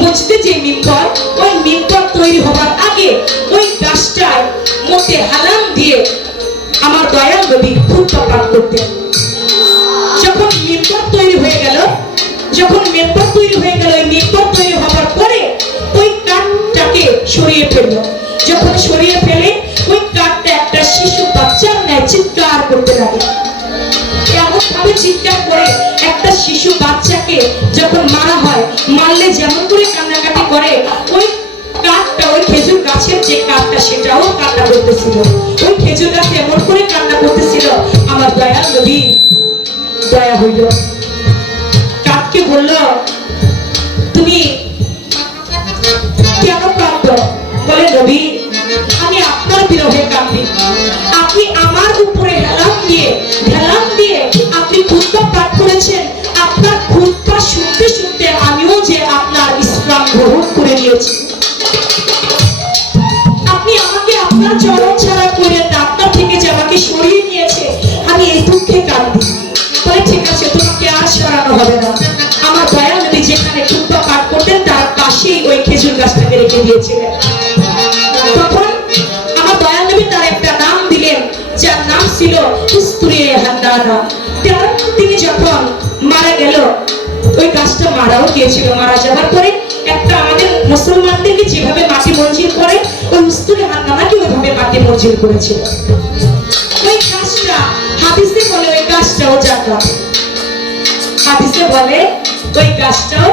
মসজিদে যে মিম্বর, ওই মিম্বর তৈরি হবার আগে ওই গাছটার মধ্যে হালাম দিয়ে আমার দয়াল নবী খুতবা পাঠ করতেন। যখন মিম্বর তৈরি হয়ে গেল, যখন মিম্বর তৈরি হয়ে গেল, ওই মিম্বর তৈরি হবার পরে ওই কাঠটাকে সরিয়ে ফেলল। যখন সরিয়ে ফেলে ওই কাঠটা একটা শিশু বাচ্চার ন্যায় চিৎকার করতে লাগে। এমন ভাবে চিৎকার করে একটা শিশু বাচ্চাকে যখন মারা হয়, মারলে যেমন করে কান্নাকাটি করে, ওই কাঠটা, ওই খেজুর গাছের যে কাঠটা, সেটাও কান্না করতেছিল। ওই খেজুর গাছ এমন করে কান্না করতেছিল। আমার দয়াল নবী দয়া হইল, কাঠকে বলল, তুমি কেন কাঁদো? বলে, নবী, আমি আপনার বিরহে কাঁদি। আপনি আমার উপরে হেলাম দিয়ে আপনি খুতবা পাঠ করেছেন। আপনার খুতবা শুনতে শুনতে আমিও যে আপনার ইসলাম গ্রহণ করে নিয়েছি। আপনি আমাকে আপনার চরণ ছাড়া করে আপনার থেকে যে আমাকে সরিয়ে নিয়েছে, আমি এই দুঃখে কাঁদি। বলে, ঠিক আছে, তোমাকে আর সরানো হবে না। আমার দয়াল নবী যেখানে খুতবা পাঠ করতেন তার পাশেই ওই খেজুর গাছটাকে রেখে দিয়েছিলেন। তখন আমার দয়াল নবী তার একটা নাম দিলেন, যার নাম ছিল উস্তুরে হান্নানা। তিনি যখন মারা গেল, ওই গাছটা মারাও গিয়েছিল। মারা যাওয়ার পরে একটা আমাদের মুসলমানদেরকে যেভাবে মাটি মঞ্জিল করে, ওই উস্তুরে হান্নানাকে ওইভাবে মাটি মঞ্জিল করেছিল। ওই গাছটা হাদিসে বলে ওই গাছটাও জান্নাত, হাদিসে বলে ওই গাছটাও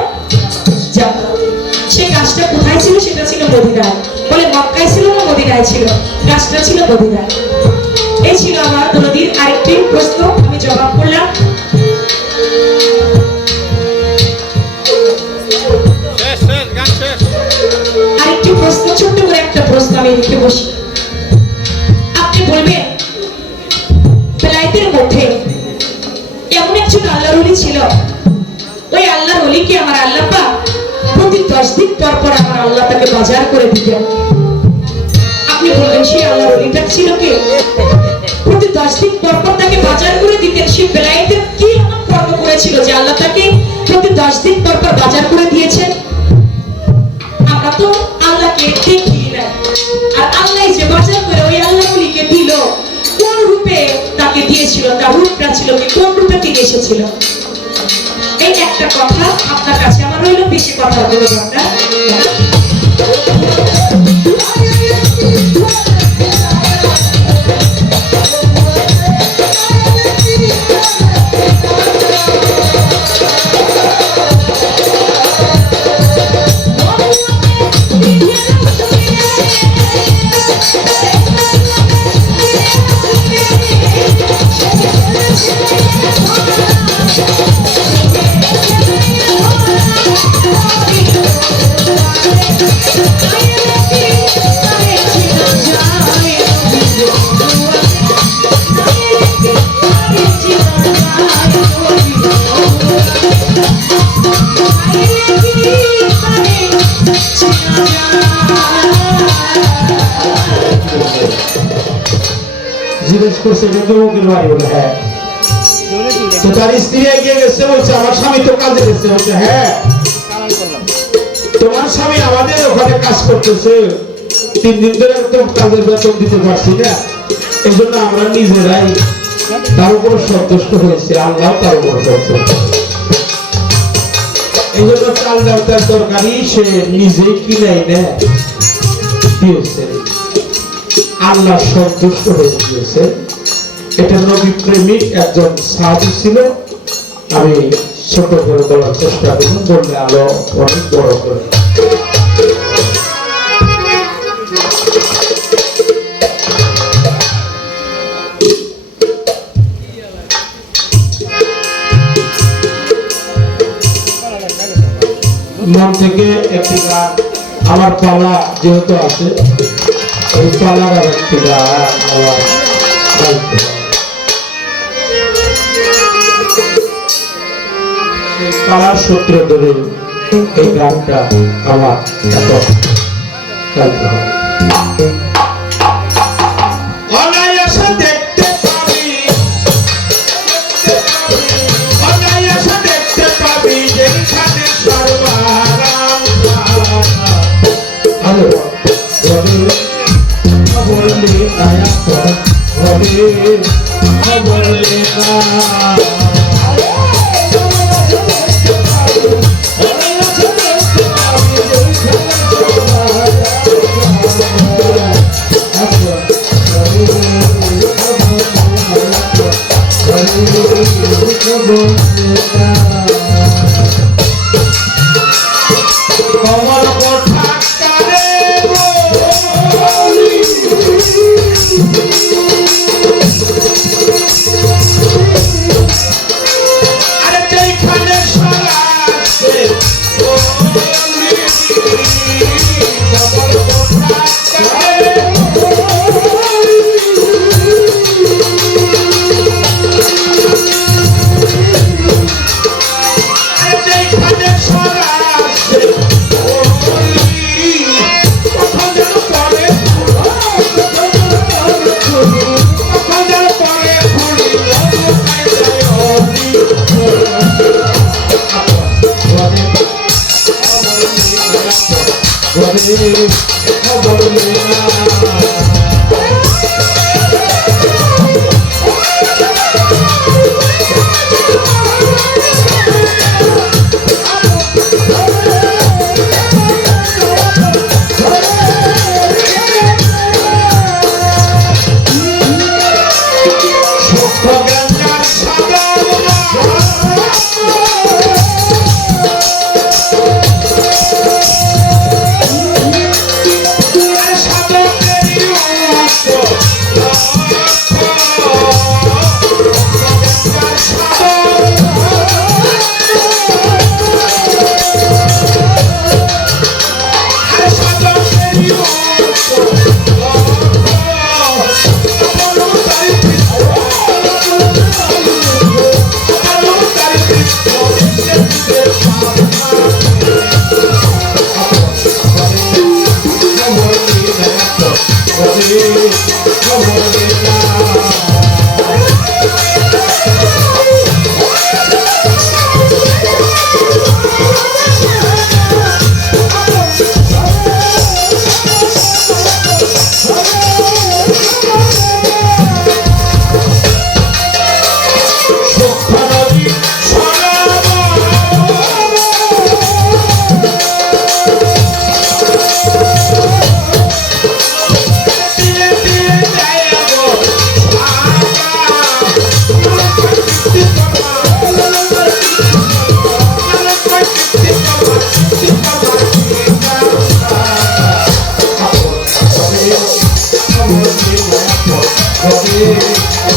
জান্নাত। সেই গাছটা কোথায় ছিল? সেটা ছিল মদিনায়। বলে, মক্কায় ছিল না মদিনায় ছিল? গাছটা ছিল মদিনায়। এই ছিল আমার নদীর আরেকটি প্রশ্ন, আমি জবাব করলাম। প্রশ্ন আমি রেখে বসি। আপনি বলবেন বেলায়েতের মধ্যে এমন একজন আল্লাহর ওলি ছিল, ওই আল্লাহর ওলিকে আমার আল্লাহ পাক প্রতি 10 দিন পর পর আমার আল্লাহ তাকে বাজার করে দিতেন। আপনি বলবেন সেই আল্লাহর ওলিটা ছিল কে? প্রতি 10 দিন পর পর তাকে বাজার করে দিতেন। সেই বেলায়েতের কি এমন কর্ম করেছিল যে আল্লাহ তাকে প্রতি 10 দিন পর পর বাজার করে দিয়েছেন? আমরা তো আল্লাহকে দেখি না, আর আল্লাহ যে বাজার করে ওই আল্লাহ ওলিকে দিল, কোন রূপে তাকে দিয়েছিল, তার রূপটা ছিল কি, কোন রূপে থেকে এসেছিল? এই একটা কথা আপনার কাছে আমার রইল, বেশি কথা বলবো আমরা। জিজ্ঞেস করছে যে যুবকের বাড়ি বলে হ্যাঁ। তো তার স্ত্রী এগিয়ে গেছে, বলছে আমার স্বামী তো কাজে গেছে। বলছে হ্যাঁ, তোমার স্বামী আমাদের ওখানে কাজ করতেছে, 3 দিন ধরে তো কাজের বেতন দিতে পারছি না, এই জন্য আমরা নিজেরাই তার উপর সন্তুষ্ট হয়েছি, আল্লাহ তার উপর সন্তুষ্ট। এই জন্য চাল ডাল তরকারি সে নিজেই কিনে নেয় দিয়েছে, আল্লাহ সন্তুষ্ট হয়ে গিয়েছে। এটা নবী প্রেমিক একজন সাহাবী ছিল। আমি ছোট করে বলার চেষ্টা করব, বললে আলো অনেক বড় করে। মন থেকে একটি গান, আমার পালা যেহেতু আছে, এই পালার আর একটি গান আমার গাইতে হবে। সেই পালার সূত্র ধরে এই গানটা আমার এখন গাইতে হবে। অনায়াসে দেখতে পাবি, অনায়াসে দেখতে পাবি যেখানে সর্বারাম বললে দয়া কর, বললে না কমল কোঠা কারে আরে যেখানে সরাসে কমল কোঠা কারে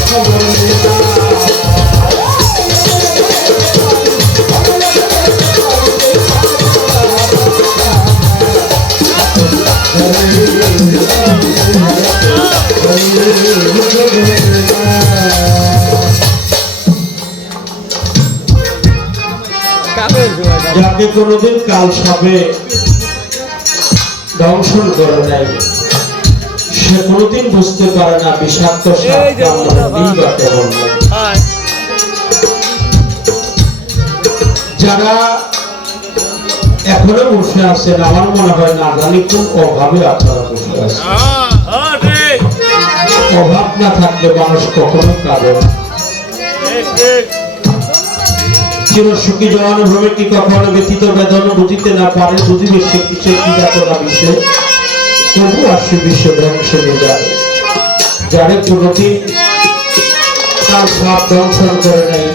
খবর দিবা। যাকে কোনোদিন কাল সাপে দংশন করে নাই, সে কোনোদিন বুঝতে পারে না বিষাক্ত সাপ কামড়ালেই বা কেমন লাগে। যারা এখনো বসে আছেন, আমার মনে হয় না জানি কোন অভাবে আপনারা বসে আছেন। অভাব না থাকলে মানুষ কখনো কাঁদে না। চিরসুখী জনানুভবে কি কখনো ব্যতীত বেদন বুঝিতে না পারে, বুঝিবে সে কিসে কি যাতনা বিষে, তবু আসে বিশ্ব ধ্বংসে যায়। যারে কোনোদিন তার সাপ দংশন করে নাই,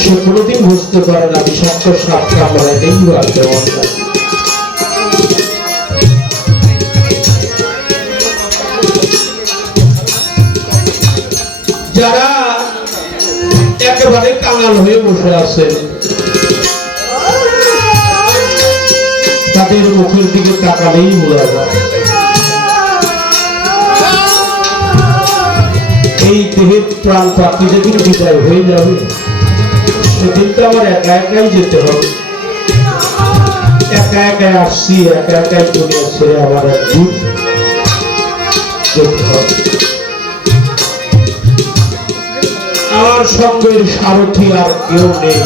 সে কোনোদিন বুঝতে পারে না বিষাক্ত সাপ কামড়ায় নেই আর কেমন লাগে। যারা একেবারে কাঙাল হয়ে বসে আছে, তাদের মুখের দিকে তাকালেই বোঝা যায় এই দেহের প্রাণ পাখি যেদিন বিদায় হয়ে যাবে, সেদিন তো আমার একা একাই যেতে হবে। একা একাই আসছি, একা একাই দুনিয়া ছেড়ে আমার একদিন যেতে হবে। আমার সঙ্গের সারথি আর কেউ নেই,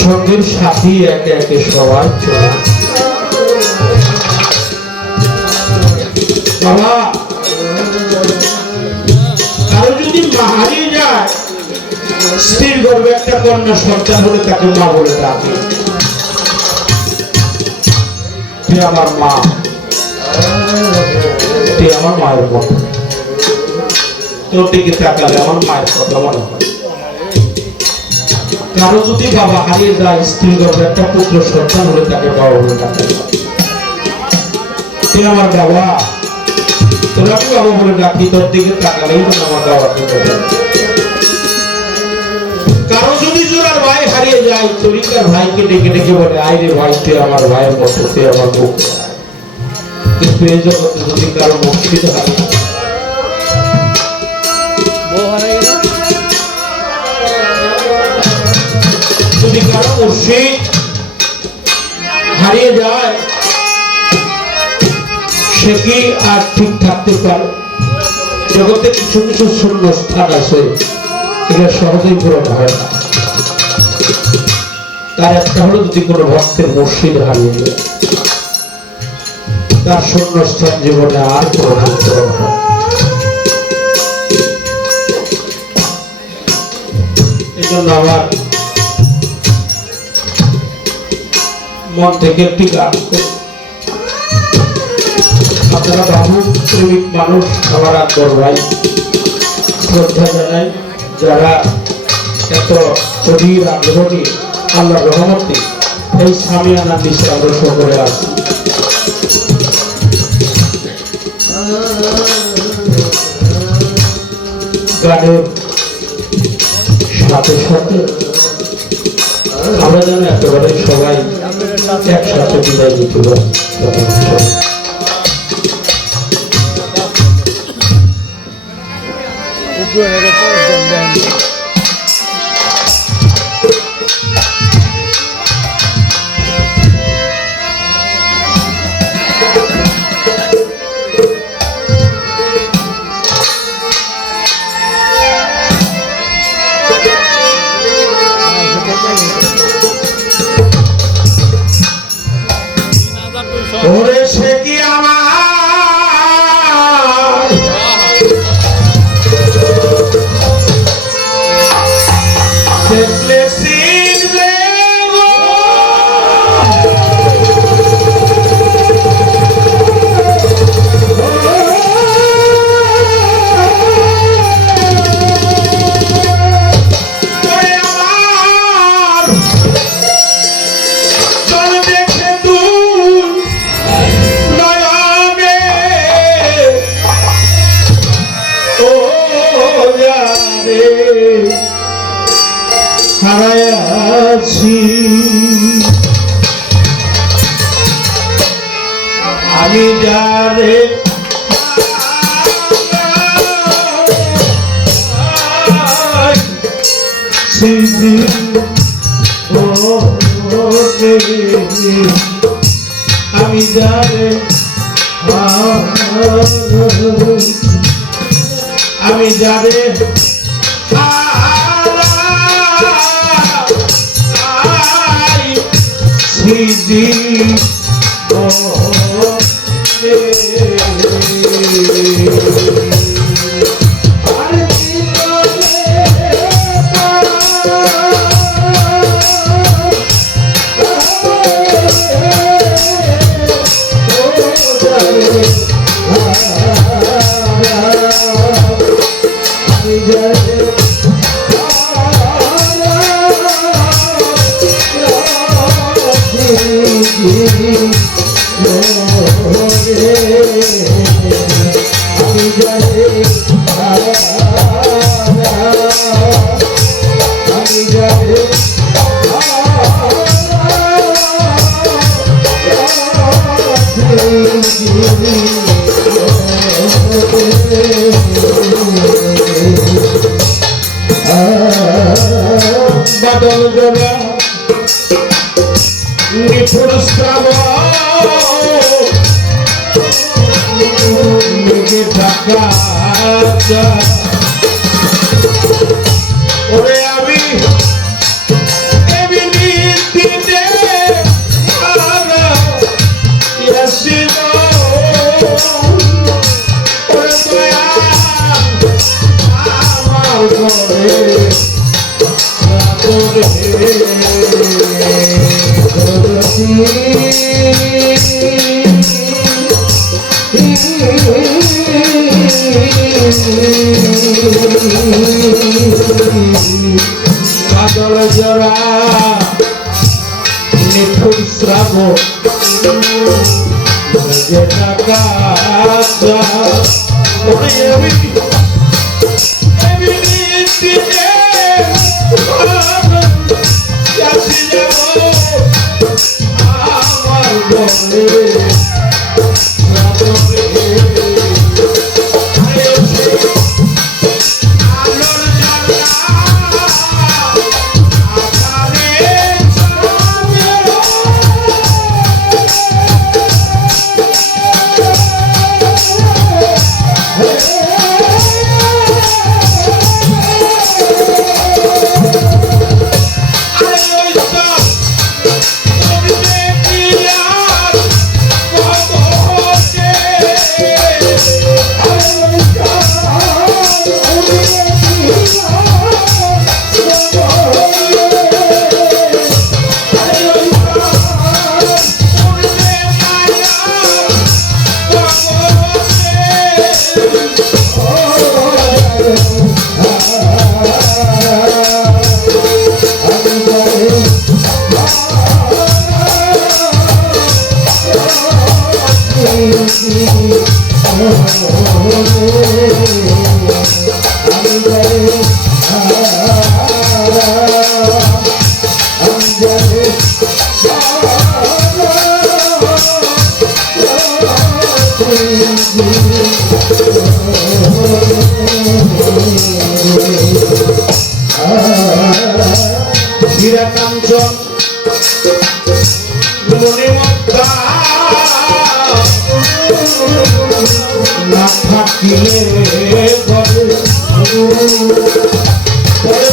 সঙ্গের সাথী একে একে সবাই চলে। বাবা, কারো যদি মা হারিয়ে যায়, স্ত্রীর গর্ভে একটা কন্যা সন্তান হলে তাকে মা বলে ডাকে। তুই আমার মা, তুই আমার মায়ের মতো। তোর দিকে তাকালে আমার মায়ের কথা মনে হয়। কারো যদি বাবা হারিয়ে যায়, স্ত্রী গর্ভে একটা পুত্র সন্তান হলে তাকে বাবা বলে ডাকে। তুই আমার বাবা, তোরা আমি বাবা বলে ডাকি, তোর দিকে তাকালেই তো আমার বাবা। কারো যদি জোড়ার ভাই হারিয়ে যায়, তরিকার ভাইকে ডেকে ডেকে বলে, আয় রে ভাই, তুই আমার ভাইয়ের মতো, তুই আমার মুখ। কিন্তু এই জগতে যদি কারো মুর্শিদ হারিয়ে, যদি কারো মুর্শিদ হারিয়ে যায়, সে কি আর ঠিক থাকতে পারে? জগতে কিছু কিছু শূন্য স্থান আছে, এটা সহজেই পূরণ হয় না। তার একটা হলো, যদি কোনো ভক্তের মুর্শিদ হারিয়ে যায়, তার শূন্য স্থান জীবনে আর কোনো পূরণ হয়। এই জন্য আমার মন থেকে একটি গান, আপনারা বাবু প্রেমিক মানুষ, আমার আকবর ভাই, শ্রদ্ধা জানাই। যারা এত অধীর আগ্রহী, আল্লাহ রহমতে এই সামিয়ানা মিশ্র আদর্শ করে আসছি। গানের সাথে সাথে আমরা যেন একেবারে সবাই একসাথে বিদায় নিতে পারি। ওরে সে কি আমার দেখলে চিনবে গো, ওরে আমার চল দেখে তুই নয়ন আমি যারে স্মৃতি আমি যারে আমি যারে স্মৃতি বাদল জোড়া নিপুর মেঘে ঢাকা ওরে আমি বাদল জোড়া নিপুর শ্রাবণ ঢাকা হীরা কাঞ্চন মনে মক্কা না থাকিলে বলে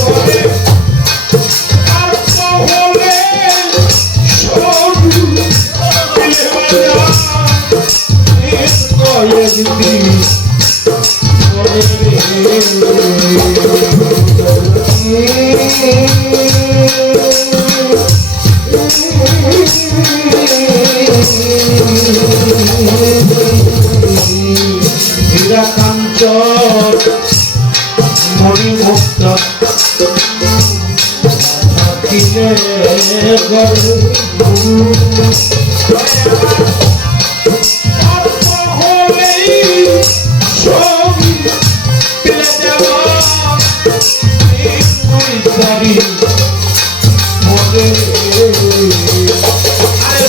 বলে আর হলে সবু কয়ে দিবি হীরা কাঞ্চন মণিমুক্ত থাকিলে আরে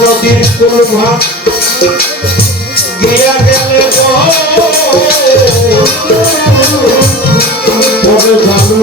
নদীর কোল ভাগ গিয়া গেলে তবে ভালো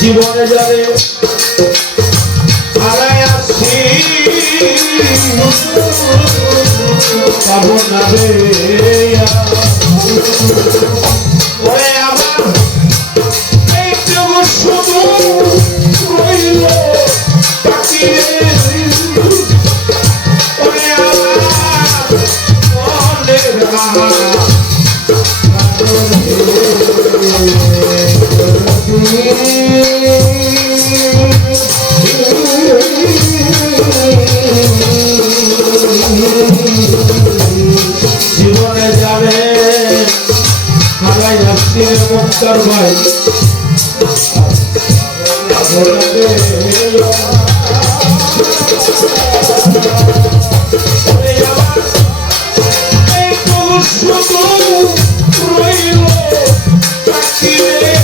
জীবনে যাবে হারাই আসছি পাবো না রে ওরে আমার একটু শুধু রইল বাকি রে ওরে আমার মনের জীবনে যাবে হারাই আসছে মুক্তার ভাই রইল বাকি রে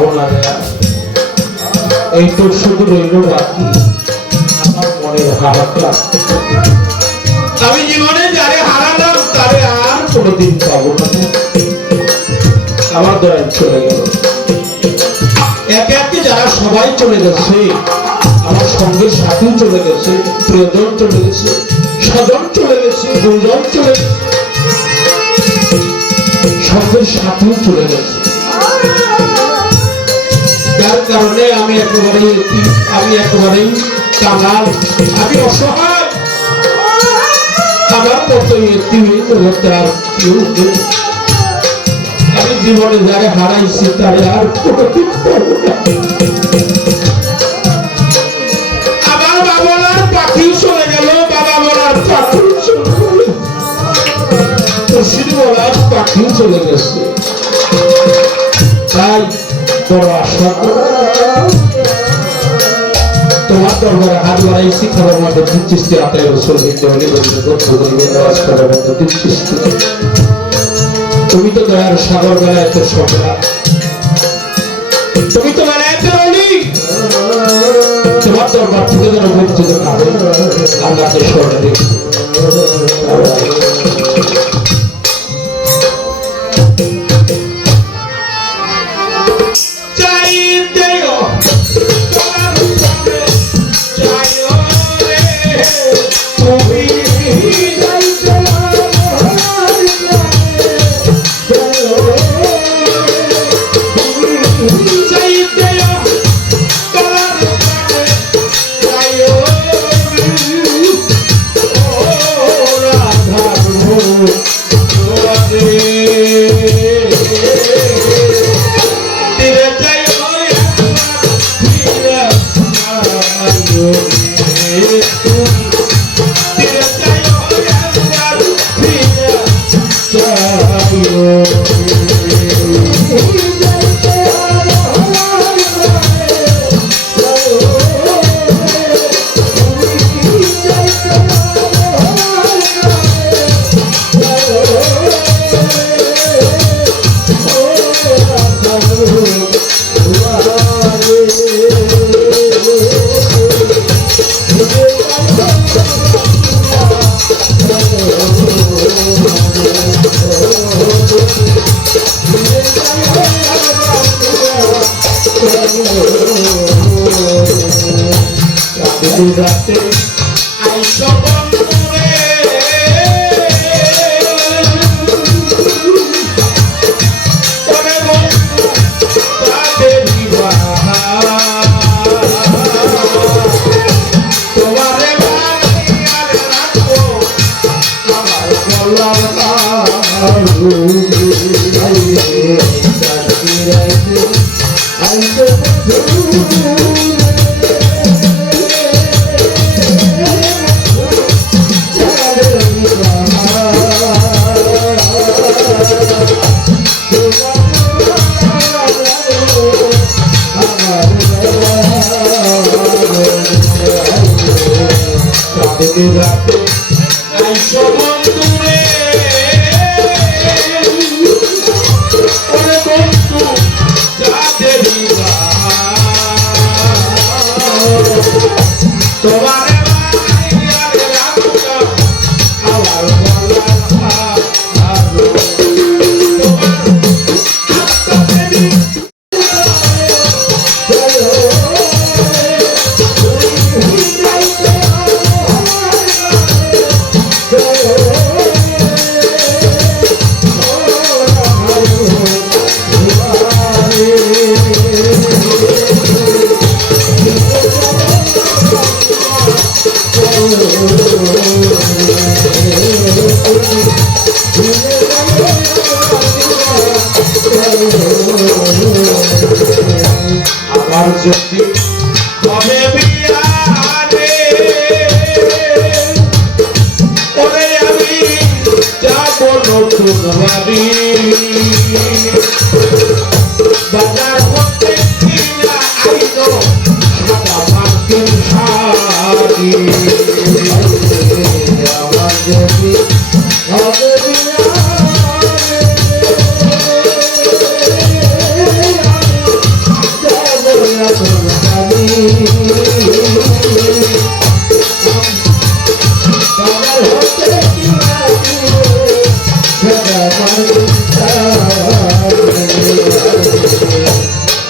পাবো না রে আর। এই তো শুধু রইল বাকি আমার মনের হাহাকার। আমি জীবনে যারে হারালাম তারে আর কোনোদিন পাবো না। আমার দয়াল চলে গেল, একে একে যারা সবাই চলে গেছে, আমার সঙ্গের সাথীও চলে গেছে, প্রিয়জন চলে গেছে, স্বজন চলে গেছে, গুরুজন চলে গেছে, সঙ্গের সাথীও চলে গেছে। যার কারণে আমি একেবারেই কাঙাল, আমি অসহায়। আমার মতো আর কেউ নেই। আমি জীবনে যারে হারাইছি তারে আর কোনোদিন পাবো না। আমার বাবলার পাখিও চলে গেল, বাবা বলার পাখিও চলে গেল, বলার পাখিও চলে গেছে। তাই বড় আশা তোমার দরবারে হাত বাড়াইছি, খবর মধ্যে দিচ্ছিস আতায় রসুল হিন্দু হলে দিচ্ছিস। তুমি তো দয়ার সাগর বেলায় সবরা, তুমি তো বেলায় তোমার দরবার থেকে যেন বঞ্চিত না হয়, আল্লাহকে স্মরণে রেখে।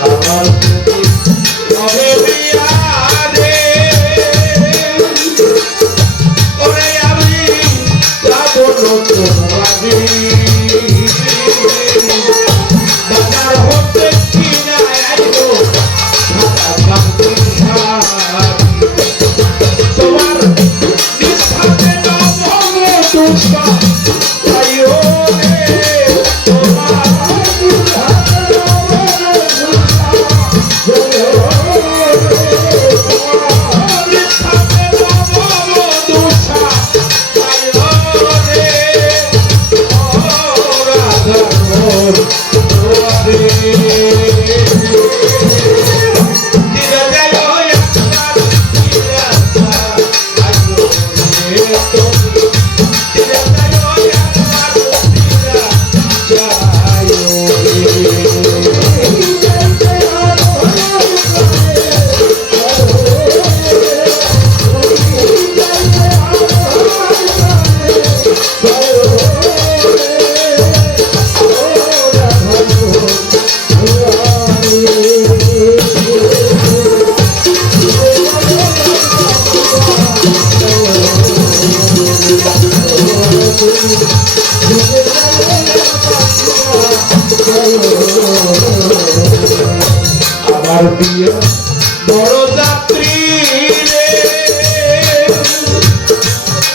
আমার তবে বিয়ারে ওরে আমি যাব নতুন বাড়ি বাজার হতে কিনা আইলো সাদা কান্তি তোমার নিঃশ্বাসে নবম দুঃখ তাইও রে তোমার আমার বিয়ে বড় যাত্রী রে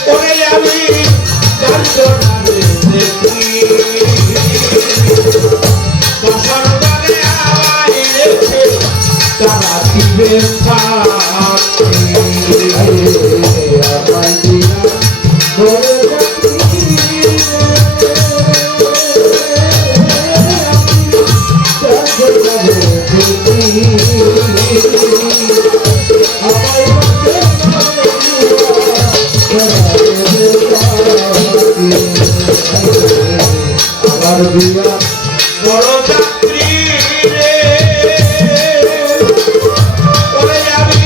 ওরে আমি কাঞ্চনারে দেখি বসর বারে আমায় রেখে তারা দিবে থাকি আমার বিয়ে বড় যাত্রী আমার বিয়া বড় যাত্রী রে ওরে আমি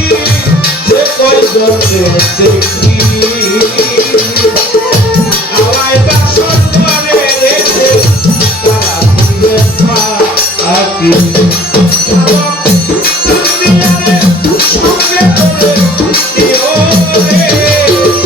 যে কয়জনে দেখি আমায় বাসন করে রেখে তারা দিবে থাকি সঙ্গে করে দিও রে রে